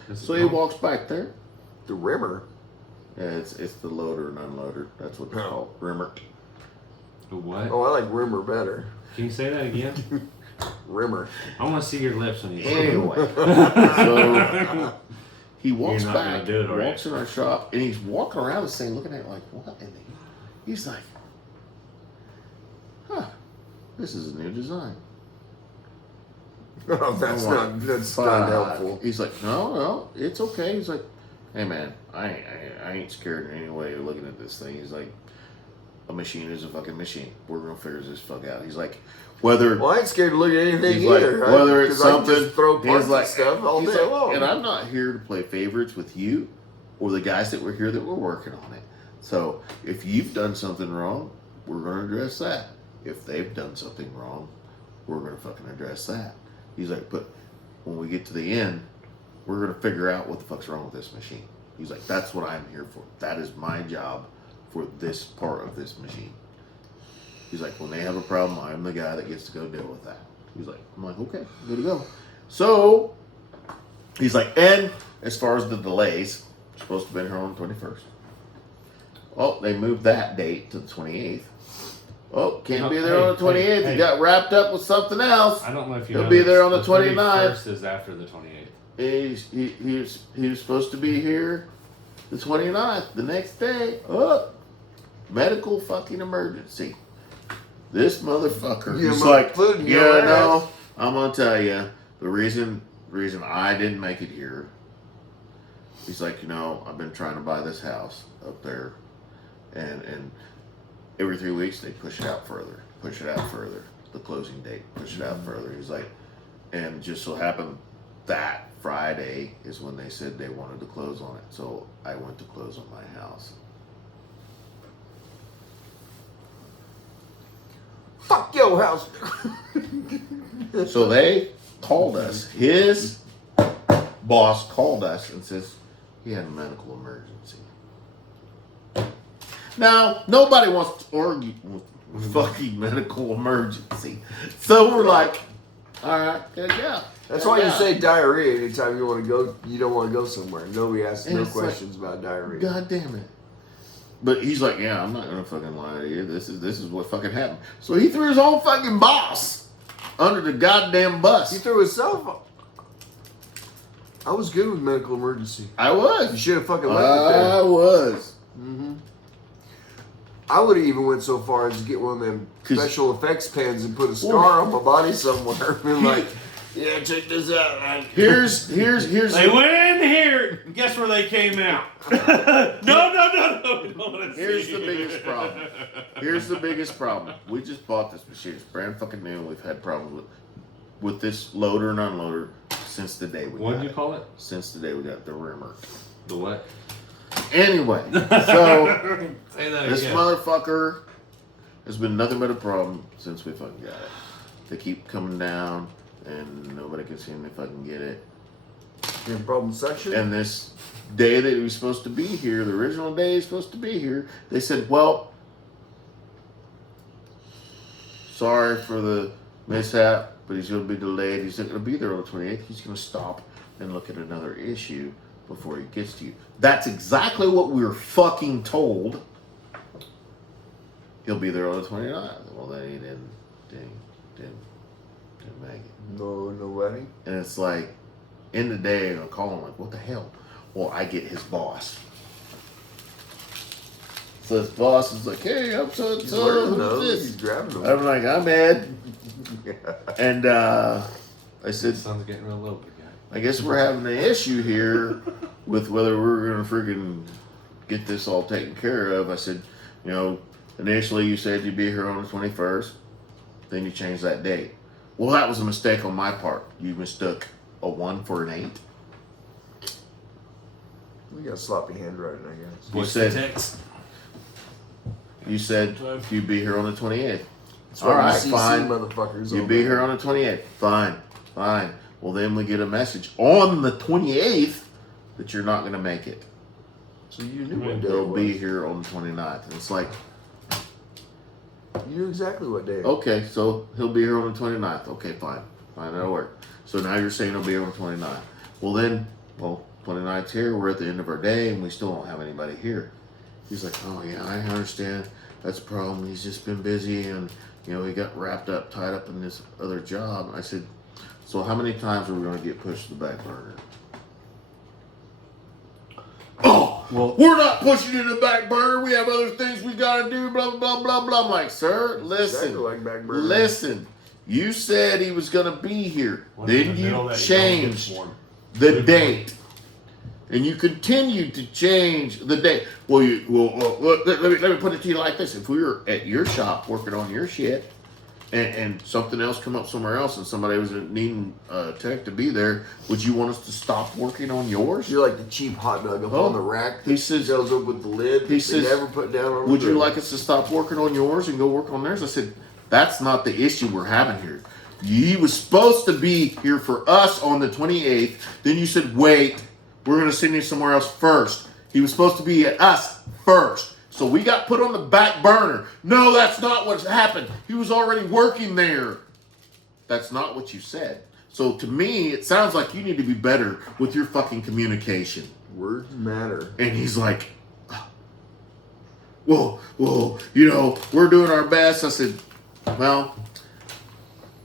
Is it So he gone? walks back there. The rimmer. Yeah, it's the loader and unloader. That's what it's Oh. called. Rimmer. The what? Oh, I like rimmer better. Can you say that again? Rimmer. I want to see your lips when you say it. Anyway, so he walks You're not back, gonna do it, are you? walks in our shop, and he's walking around the same, looking at it like, what? And he's like, huh, this is a new design. Oh, that's I'm like, that's "Fuck." not helpful. He's like, no, it's okay. He's like, hey man, I ain't scared in any way of looking at this thing. He's like, a machine is a fucking machine. We're gonna figure this fuck out. He's like, whether Well, I ain't scared to look at anything he's like, either. whether it's 'cause I can something, just throw he's parts like, and stuff all he's day like, long. and I'm not here to play favorites with you or the guys that were here that were working on it. So if you've done something wrong, we're gonna address that. If they've done something wrong, we're gonna fucking address that. He's like, but when we get to the end, we're gonna figure out what the fuck's wrong with this machine. He's like, that's what I'm here for. That is my job for this part of this machine. He's like, when they have a problem, I'm the guy that gets to go deal with that. He's like, I'm like, okay, good to go. So he's like, and as far as the delays, supposed to have been here on the 21st. Oh, they moved that date to the 28th. Oh, can't be there on the 28th. Hey. He got wrapped up with something else. I don't know if you He'll know be this, there on the 29th. 31st is after the 28th. He was supposed to be here the 29th, the next day. Oh, medical fucking emergency. This motherfucker. Yeah, He's my like, foot in yeah, your no, ass." I'm gonna tell you the reason I didn't make it here. He's like, you know, I've been trying to buy this house up there, and every 3 weeks they push it out further, the closing date, push it out further. He's like, and just so happened that Friday is when they said they wanted to close on it, so I went to close on my house. Fuck your house. So they called us. His boss called us and says he had a medical emergency. Now, nobody wants to argue with fucking medical emergency. So we're like, all right, yeah. That's why you yeah. say diarrhea anytime you want to go. You don't want to go somewhere. Nobody asks And no it's like, questions about diarrhea. God damn it. But he's like, yeah, I'm not gonna fucking lie to you. This is what fucking happened. So he threw his own fucking boss under the goddamn He bus. threw himself. I was good with medical emergency. I You was. should have fucking left it I there. was. I would have even went so far as to get one of them 'Cause- special effects pens and put a scar on my body somewhere. And like, yeah, check this out. Here's They went in here. Guess where they came out? No. We don't wanna Here's see. the biggest problem. Here's the biggest problem. We just bought this machine. It's brand fucking new. We've had problems with this loader and unloader since the day we What got did you it. call it? Since the day we got the rimmer. The what? Anyway, so Say that this again. motherfucker has been nothing but a problem since we fucking got it. They keep coming down and nobody can seem to fucking get it. In problem section. And this day that he was supposed to be here, the original day he's supposed to be here, they said, well, sorry for the mishap, but he's going to be delayed. He's not going to be there on the 28th. He's going to stop and look at another issue before he gets to you. That's exactly what we were fucking told. He'll be there on the 29th. Well, then he didn't make it. No wedding. And it's like, in the day, and I'll call him like, what the hell? Well, I get his boss. So his boss is like, hey, I'm so and He's so. learning those. Who's He's this? grabbing them. I'm like, I'm Ed. And I said, Sun's getting real low, big guy. I guess we're having an issue here with whether we're going to freaking get this all taken care of. I said, you know, initially you said you'd be here on the 21st. Then you changed that date. Well, that was a mistake on my part. You mistook a 1 for an 8. We got sloppy handwriting, I guess. You Voice said- to text. You said you'd be here on the 28th. That's All why right, you CC fine. motherfuckers. You'd on be that. here on the 28th. Fine. Well, then we get a message on the 28th that you're not going to make it. So you knew what day They'll it was. be here on the 29th. And it's like, You knew exactly what day. okay, so he'll be here on the 29th. Okay, fine. That'll work. So now you're saying he'll be here on the 29th. Well, then, 29th's here. We're at the end of our day, and we still don't have anybody here. He's like, oh, yeah, I understand. That's a problem. He's just been busy, and, you know, he got tied up in this other job. I said, so how many times are we going to get pushed to the back burner? Oh, well, we're not pushing it to the back burner. We have other things we got to do, blah, blah, blah, blah. I'm like, sir, listen. Exactly like back burner. Listen, you said he was going to be here. What's in Then the middle you that changed don't get the date. And you continued to change the date. Well, let me put it to you like this. If we were at your shop working on your shit and something else come up somewhere else and somebody was needing a tech to be there, would you want us to stop working on yours? You're like the cheap hot dog up Oh, on the rack. he says- goes up with the lid. he They says, never put down on. Would the you grill. like us to stop working on yours and go work on theirs? I said, that's not the issue we're having here. He was supposed to be here for us on the 28th. Then you said, wait, we're going to send you somewhere else first. He was supposed to be at us first. So we got put on the back burner. No, that's not what's happened. He was already working there. That's not what you said. So to me, it sounds like you need to be better with your fucking communication. Words matter. And he's like, well, you know, we're doing our best. I said, well,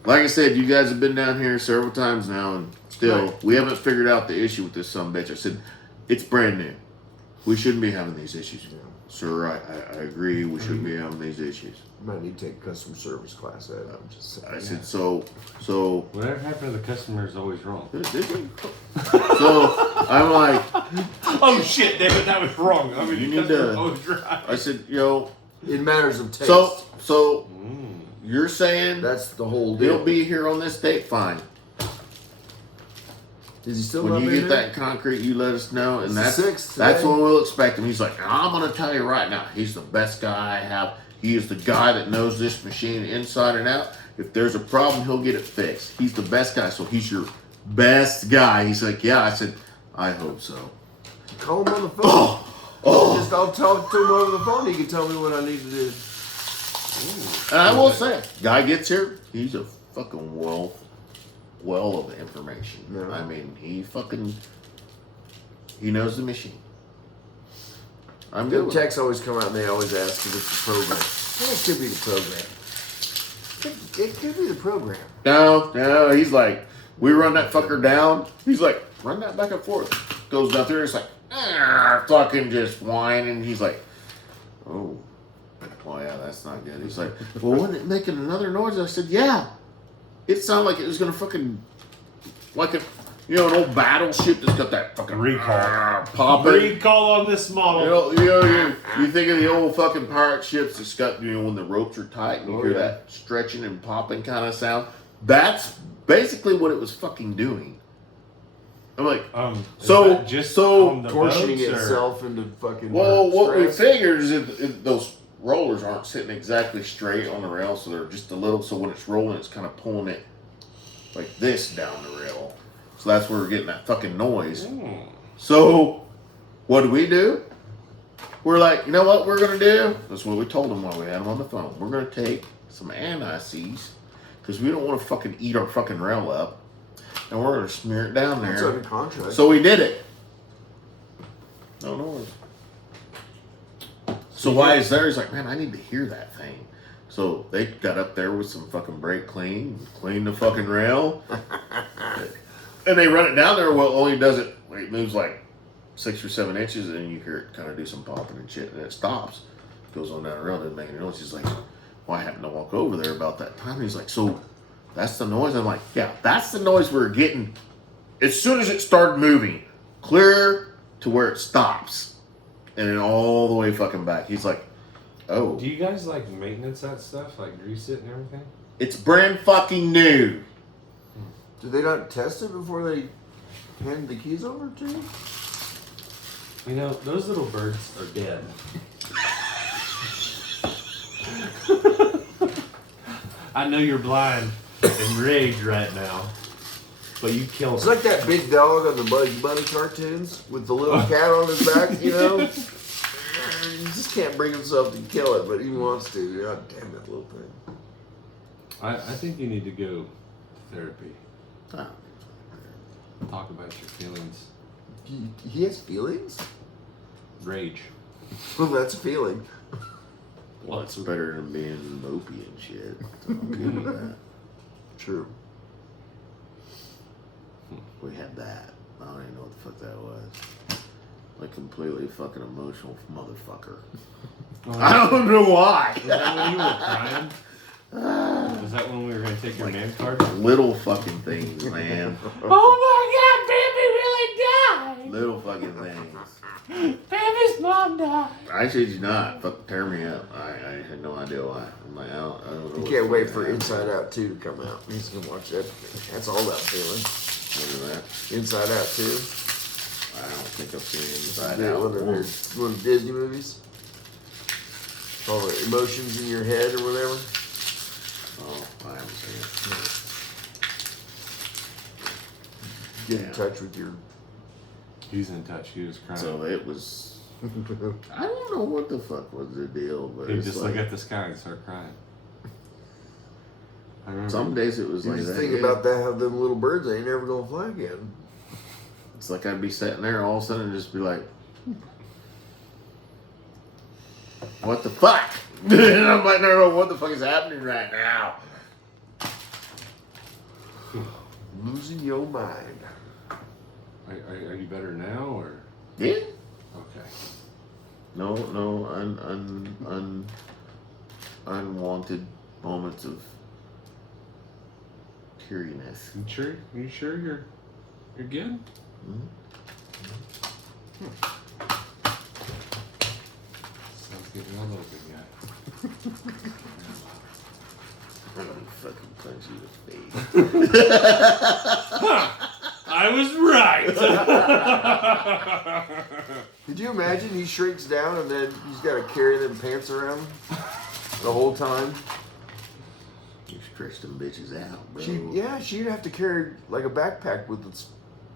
like I said, you guys have been down here several times now, and still, Right. we haven't figured out the issue with this sumbitch. I said, it's brand new. We shouldn't be having these issues. Yeah. Sir, I agree. We shouldn't be having these issues. You might need to take customer service class. Ed. I'm just saying. I said, so Whatever happened to the customer is always wrong. so I'm like, Oh shit, David, that was wrong. I mean, You the need customer to- always right. I said, yo, It matters of taste. so you're saying that's the whole deal. he'll be here on this date? Fine. Is he still When not you been get here? that concrete, you let us know, and It's the that's 6th that's today. when we'll expect him. He's like, I'm gonna tell you right now, he's the best guy I have. He is the guy that knows this machine inside and out. If there's a problem, he'll get it fixed. He's the best guy, so he's your best guy. He's like, yeah. I said, I hope so. Call him on the phone. Oh, I'll talk to him over the phone. He can tell me what I need to do. and I will say, guy gets here, he's a fucking well of information. Yeah. I mean, he knows the machine. I'm good. The with it. techs always come out and they always ask if it's the program. Well, it could be the program. It could be the program. No, he's like, we run that fucker down. He's like, run that back and forth. Goes down there, it's like, fucking just whining. He's like, oh, yeah, that's not good. He's like, well, wasn't it making another noise? I said, yeah. It sounded like it was gonna fucking, like You know, an old battleship that's got that fucking Recall. popping. Recall on this model. You think of the old fucking pirate ships that's got, when the ropes are tight and you hear that stretching and popping kind of sound. That's basically what it was fucking doing. I'm like, so on the torsioning boats, or- itself into fucking. well, what we stress. figured is if those rollers aren't sitting exactly straight on the rail, so they're just a little. So when it's rolling, it's kind of pulling it like this down the rail. So that's where we're getting that fucking noise. So what do? We're like, you know what we're gonna do? That's what we told them while we had them on the phone. We're gonna take some anti-seize because we don't want to fucking eat our fucking rail up, and we're gonna smear it down That's there. under contract. So we did it. No noise. So why is there? He's like, man, I need to hear that thing. So they got up there with some fucking brake cleaned the fucking rail, and they run it down there. Well, only does it. It moves like 6 or 7 inches, and then you hear it kind of do some popping and shit, and it stops. Goes on down the rail, doesn't make any noise. He's like, well, I happened to walk over there about that time. And he's like, so that's the noise? I'm like, yeah, that's the noise we're getting as soon as it started moving, clear to where it stops, and then all the way fucking back. He's like, oh, Do you guys like maintenance that stuff, like grease it and everything? it's brand fucking new. Did they not test it before they hand the keys over to you? You know, those little birds are dead. I know you're blind and rage right now, but you killed It's them. like that big dog on the Bugs Bunny cartoons with the little cat on his back, you know? He just can't bring himself to kill it, but he wants to. God damn that little thing. I think you need to go to therapy. Oh. Talk about your feelings. He has feelings? Rage. Well, that's a feeling. Well, it's better than being mopey and shit. So I'm good with that. True. We had that. I don't even know what the fuck that was. Like completely fucking emotional motherfucker. I don't know why. Was that when you were crying? Was that when we were going to take your man card? Little fucking things, man. Oh my god, Baby really died! Little fucking things. Baby's mom died! I shit you not. Fucking tear me up. I had no idea why. I'm like, I don't know. You what's can't wait fucking for happening. Inside Out 2 to come out. He's going to watch that. That's all that feeling. Look at that. Inside Out 2. I don't think I've seen Inside Yeah, Out. one of the Disney movies. All the emotions in your head or whatever. Oh, I haven't seen it. Get in touch with your. He's in touch. He was crying. So it was. I don't know what the fuck was the deal, but He'd it's just like, look at the sky and start crying. I remember. some days it was You like just that. think yeah. about that, how them little birds ain't never gonna fly again. It's like I'd be sitting there all of a sudden and just be like, what the fuck? And I'm like, no, what the fuck is happening right now? Losing your mind. Are you better now or? Yeah. Okay. No, unwanted moments of teariness. You sure you're good? Sounds good. You're a little good guy. I'm gonna fucking punch you in the face. I was right. Could you imagine he shrinks down and then he's got to carry them pants around the whole time? You stretch them bitches out, bro. She'd have to carry like a backpack with a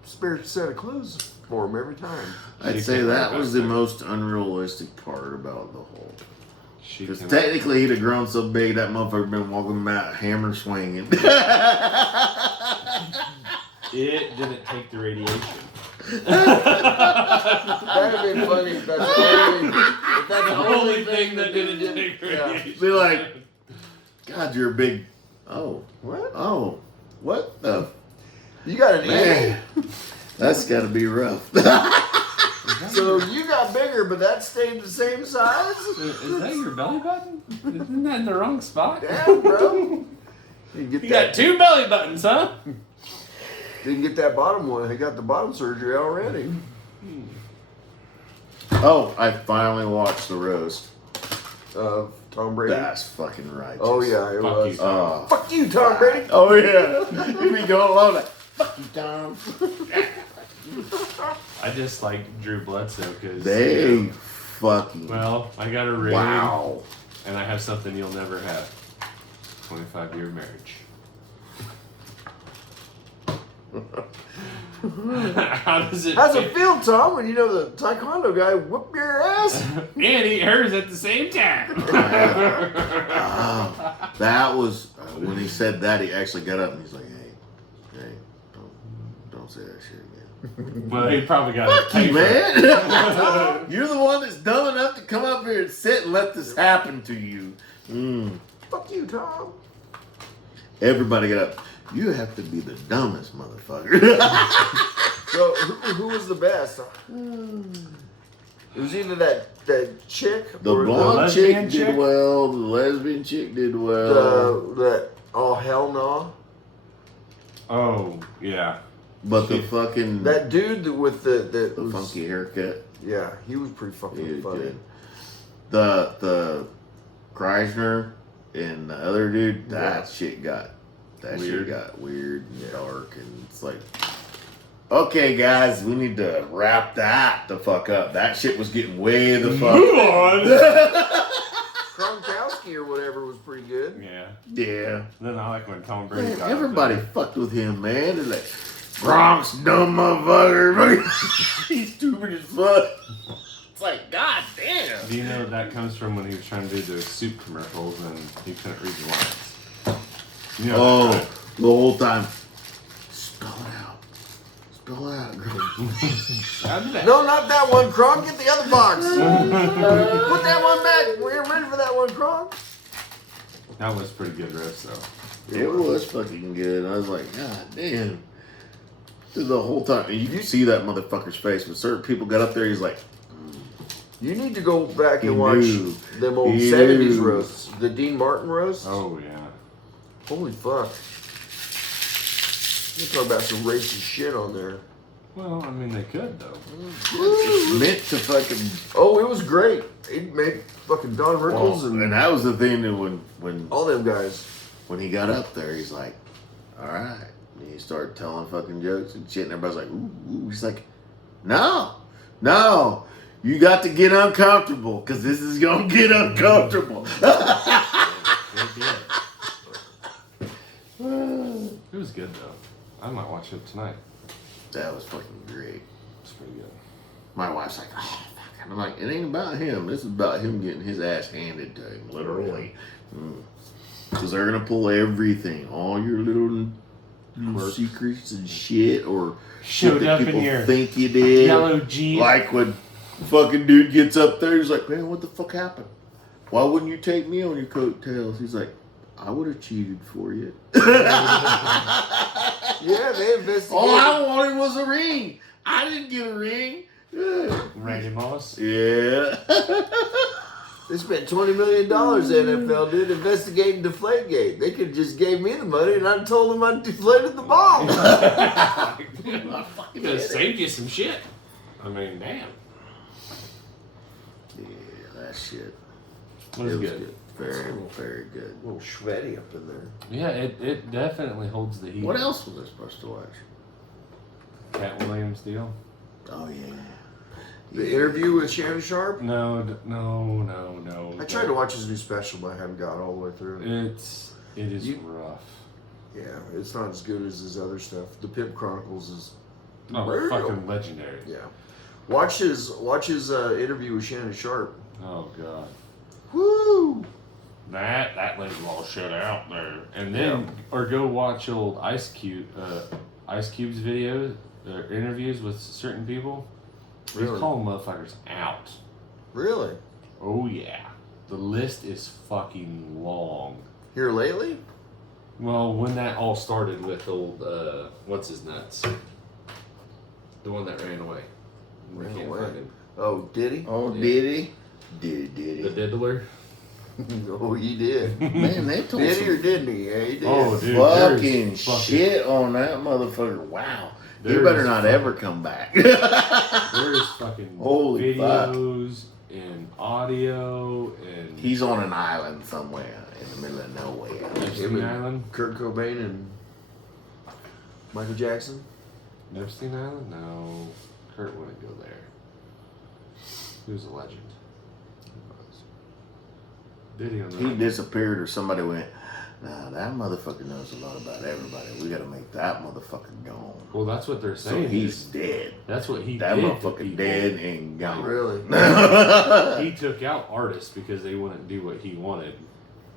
spare set of clothes for him every time. I'd She say can't that go was back the there. most unrealistic part about the whole. She Because can- technically he'd have grown so big that motherfucker been walking about hammer swinging. It didn't take the radiation. That'd have been funny if that's the only thing that didn't take yeah. radiation. Be like, God, you're a big. Oh, What? oh, what the You got an man? That's got to be rough. So you got bigger, but that stayed the same size? Is that your belly button? Isn't that in the wrong spot? Damn, bro. You get You that. got two belly buttons, huh? Didn't get that bottom one. He got the bottom surgery already. Oh, I finally watched the roast. Tom Brady. That's fucking righteous. Oh yeah, it Fuck was. you. Oh, Fuck you, Tom Brady. oh yeah. He be going along like, fuck you, Tom. I just like Drew Bledsoe because They fucking. well, I got a ring, Wow. and I have something you'll never have: 25-year marriage. How does it? How's it feel, Tom, when you know the taekwondo guy whoop your ass? And eat hers at the same time. That was when he said that. He actually got up and he's like, "Hey, don't say that shit again." Well, he probably got a Fuck you, paper. man. You're the one that's dumb enough to come up here and sit and let this happen to you. Fuck you, Tom. Everybody got up. You have to be the dumbest motherfucker. So who was the best? It was either that chick The or blonde chick lesbian did chick? well. The lesbian chick did well. that oh hell no. Oh yeah. But the fucking That dude with the was, funky haircut. Yeah, he was pretty He fucking was funny. good. The Kreisner and the other dude, that shit got Weird. weird and dark, and it's like, okay, guys, we need to wrap that the fuck up. That shit was getting way the fuck. Move on. Gronkowski or whatever was pretty good. Yeah. Yeah, Then I like when Tom Brady man, got everybody fucked with him, man. They're like, Gronk's dumb motherfucker. He's stupid as fuck. It's like, god damn. Do you know that comes from when he was trying to do those soup commercials and he couldn't read the lines? You know, Oh, that, the whole time. Spell it out. Spell it out, girl. right? No, not that one, Gronk. Get the other box. Put that one back. We're ready for that one, Gronk. That was pretty good roast though. It was fucking good. I was like, god damn. Through the whole time. And you can see that motherfucker's face. When certain people got up there, he's like, You need to go back He and watch knew. them old He 70s knew. roasts. The Dean Martin roast. Oh yeah. Holy fuck. You talk about some racist shit on there. Well, I mean they could though. it's meant to fucking. Oh, it was great. It made fucking Don Rickles Well, and and that was the thing that when all them guys. he got up there, he's like, all right. And he started telling fucking jokes and shit, and everybody's like, ooh, ooh. He's like, no. You got to get uncomfortable, because this is going to get uncomfortable. It was good though. I might watch it tonight. That was fucking great. It's pretty good. My wife's like, oh, fuck. And I'm like, it ain't about him. This is about him getting his ass handed to him, literally. Because they're going to pull everything, all your little secrets and shit, or shit Showed that up in people your think you did. Yellow Jeep. Like when fucking dude gets up there, he's like, man, what the fuck happened? Why wouldn't you take me on your coattails? He's like, I would have cheated for you. Yeah, they investigated. All I wanted was a ring. I didn't get a ring. Randy Moss. Yeah. They spent $20 million, NFL did, investigating Deflategate. They could have just gave me the money and I told them I deflated the bomb. Could have saved you some shit. I mean, damn. Yeah, that shit. It was good. Very, very good. A little sweaty up in there. Yeah, it definitely holds the heat. What else was I supposed to watch? Cat Williams deal? Oh, yeah. The interview with Shannon Sharp? No. I tried to watch his new special, but I haven't got all the way through. It is You- rough. Yeah, it's not as good as his other stuff. The Pimp Chronicles is Oh, brutal. fucking legendary. Yeah. Watch his interview with Shannon Sharp. Oh god. Woo! That lays all shit out there. And then or go watch old Ice Cube's videos interviews with certain people. He's Really? calling motherfuckers out. Really? Oh yeah. The list is fucking long. Here lately? Well, when that all started with old what's his nuts? The one that ran away. We Ran can't away? find him. Oh, did he? Oh, Yeah. did he? Did The he? diddler. Oh, he did. Man, they told Did he or some didn't he? Yeah, he did. Oh, dude, fucking there's fucking- shit on that motherfucker. Wow. He There's better not fucking- ever come back. There's fucking Holy fuck. videos and audio and He's on an island somewhere in the middle of nowhere. Epstein Him and Island. Kurt Cobain and Michael Jackson. Epstein Island? No, Kurt wouldn't go there. He was a legend. Did he? On the He disappeared or somebody went, nah, that motherfucker knows a lot about everybody. We gotta make that motherfucker gone. Well, that's what they're So saying. he's is dead. that's what he That did. to motherfucker people. dead and gone. Really? He took out artists because they wouldn't do what he wanted.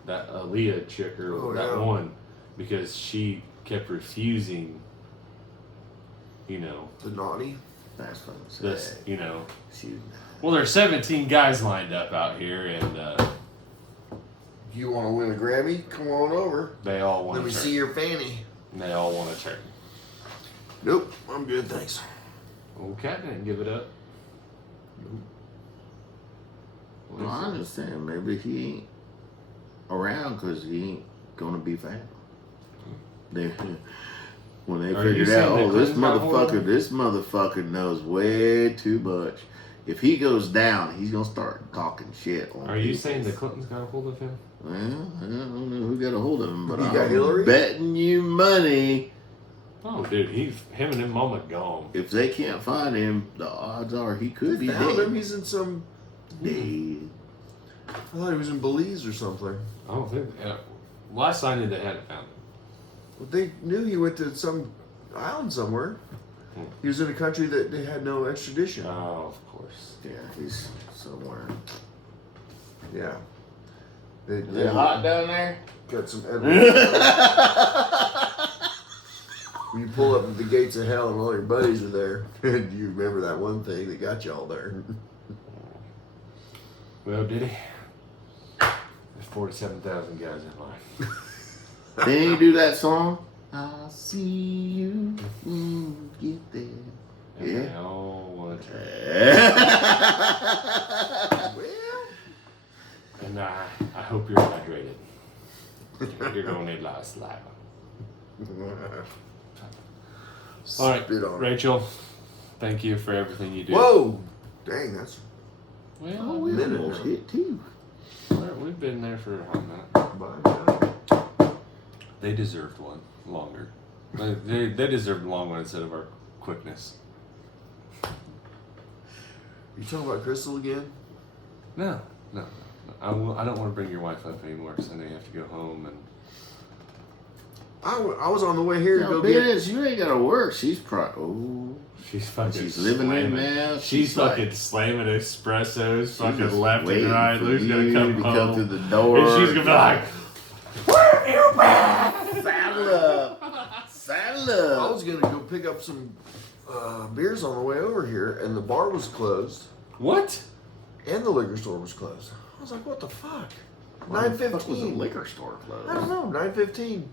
That Aaliyah chick or Oh, that yeah. one, because she kept refusing. You know The naughty. That's fucking sad. this. You know. Shoot. Well, there's 17 guys lined up out here, and You want to win a Grammy? Come on over. they all want Let me to see turn. your fanny. They all want to turn. Nope, I'm good, thanks. Old Cat didn't give it up. Well, I understand. Maybe he ain't around because he ain't gonna be found. They, when they Are you figured saying out, they oh, this couldn't got hold of him? this motherfucker knows way too much. If he goes down, he's gonna start talking shit on Are you people. saying the Clintons got a hold of him? Well, I don't know who got a hold of him, but You I'm got Hillary? betting you money Oh, dude, him and his mama gone. if they can't find him, the odds are he could be They found him. dead. He's in some. Dead. I thought he was in Belize or something. I don't think. Last I knew, they hadn't found him. Well, they knew he went to some island somewhere. He was in a country that they had no extradition. Oh, of course. Yeah, he's somewhere. Yeah. They Is it hot down there? got some evidence. When you pull up at the gates of hell and all your buddies are there, and you remember that one thing that got y'all there. Well, did he? There's 47,000 guys in line. Didn't you do that song? I'll see you when you get there. And Yeah. they all want to turn. Well, And I hope you're hydrated. You're going to need a lot of saliva. All right, spit on it. Rachel, thank you for everything you do. Whoa! Dang, that's Well, Oh, we Minute almost now. hit two. we've been there for a hot minute. by God. They deserved one longer. They deserved a long one instead of our quickness. You talking about Crystal again? No. I don't want to bring your wife up anymore because I know you have to go home and. I was on the way here to No, go get. bitch, you ain't gotta work. She's oh, She's fucking. she's living in slamming. now. She's fucking like- slamming espressos, she's fucking just left and waiting right. for Lou's you gonna come to home. come through the door. And she's gonna be like, "Where have you been?" saddle up, saddle I up. was gonna go pick up some beers on the way over here, and the bar was closed, What? and the liquor store was closed. I was like, "What the fuck?" Why the fuck was the 9:15. liquor store I don't closed? know. 9:15.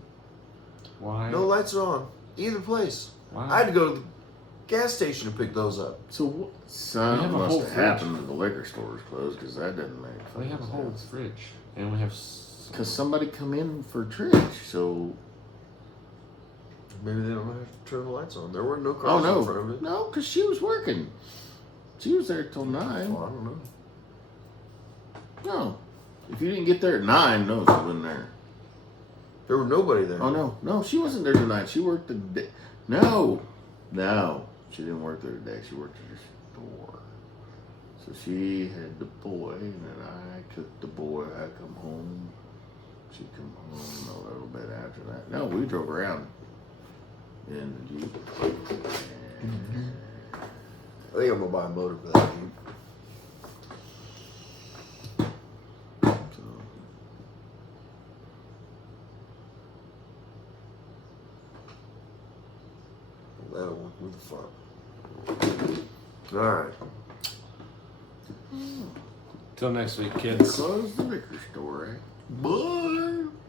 Why? No lights on either place. Why? I had to go to the gas station to pick those up. So what? We Son, have a must whole have fridge. happened when the liquor store was closed because that doesn't make. We have a whole fridge, and we have. Because somebody come in for Trish, so Maybe they don't have to turn the lights on. There were no oh cars in front of no, it. no, because she was working. She was there till 9. Well, I don't know. No, if you didn't get there at 9, no, she wasn't there. There was nobody there. Oh no, she wasn't there tonight. She worked the day. No, she didn't work there today. She worked at the store. So she had the boy, and then I took the boy. I come home. She come home a little bit after that. No, we drove around in the Jeep. I think I'm gonna buy a motor for that. Dude. So, That'll work with the front. All right. Till next week, kids. close the liquor store, eh? Bye.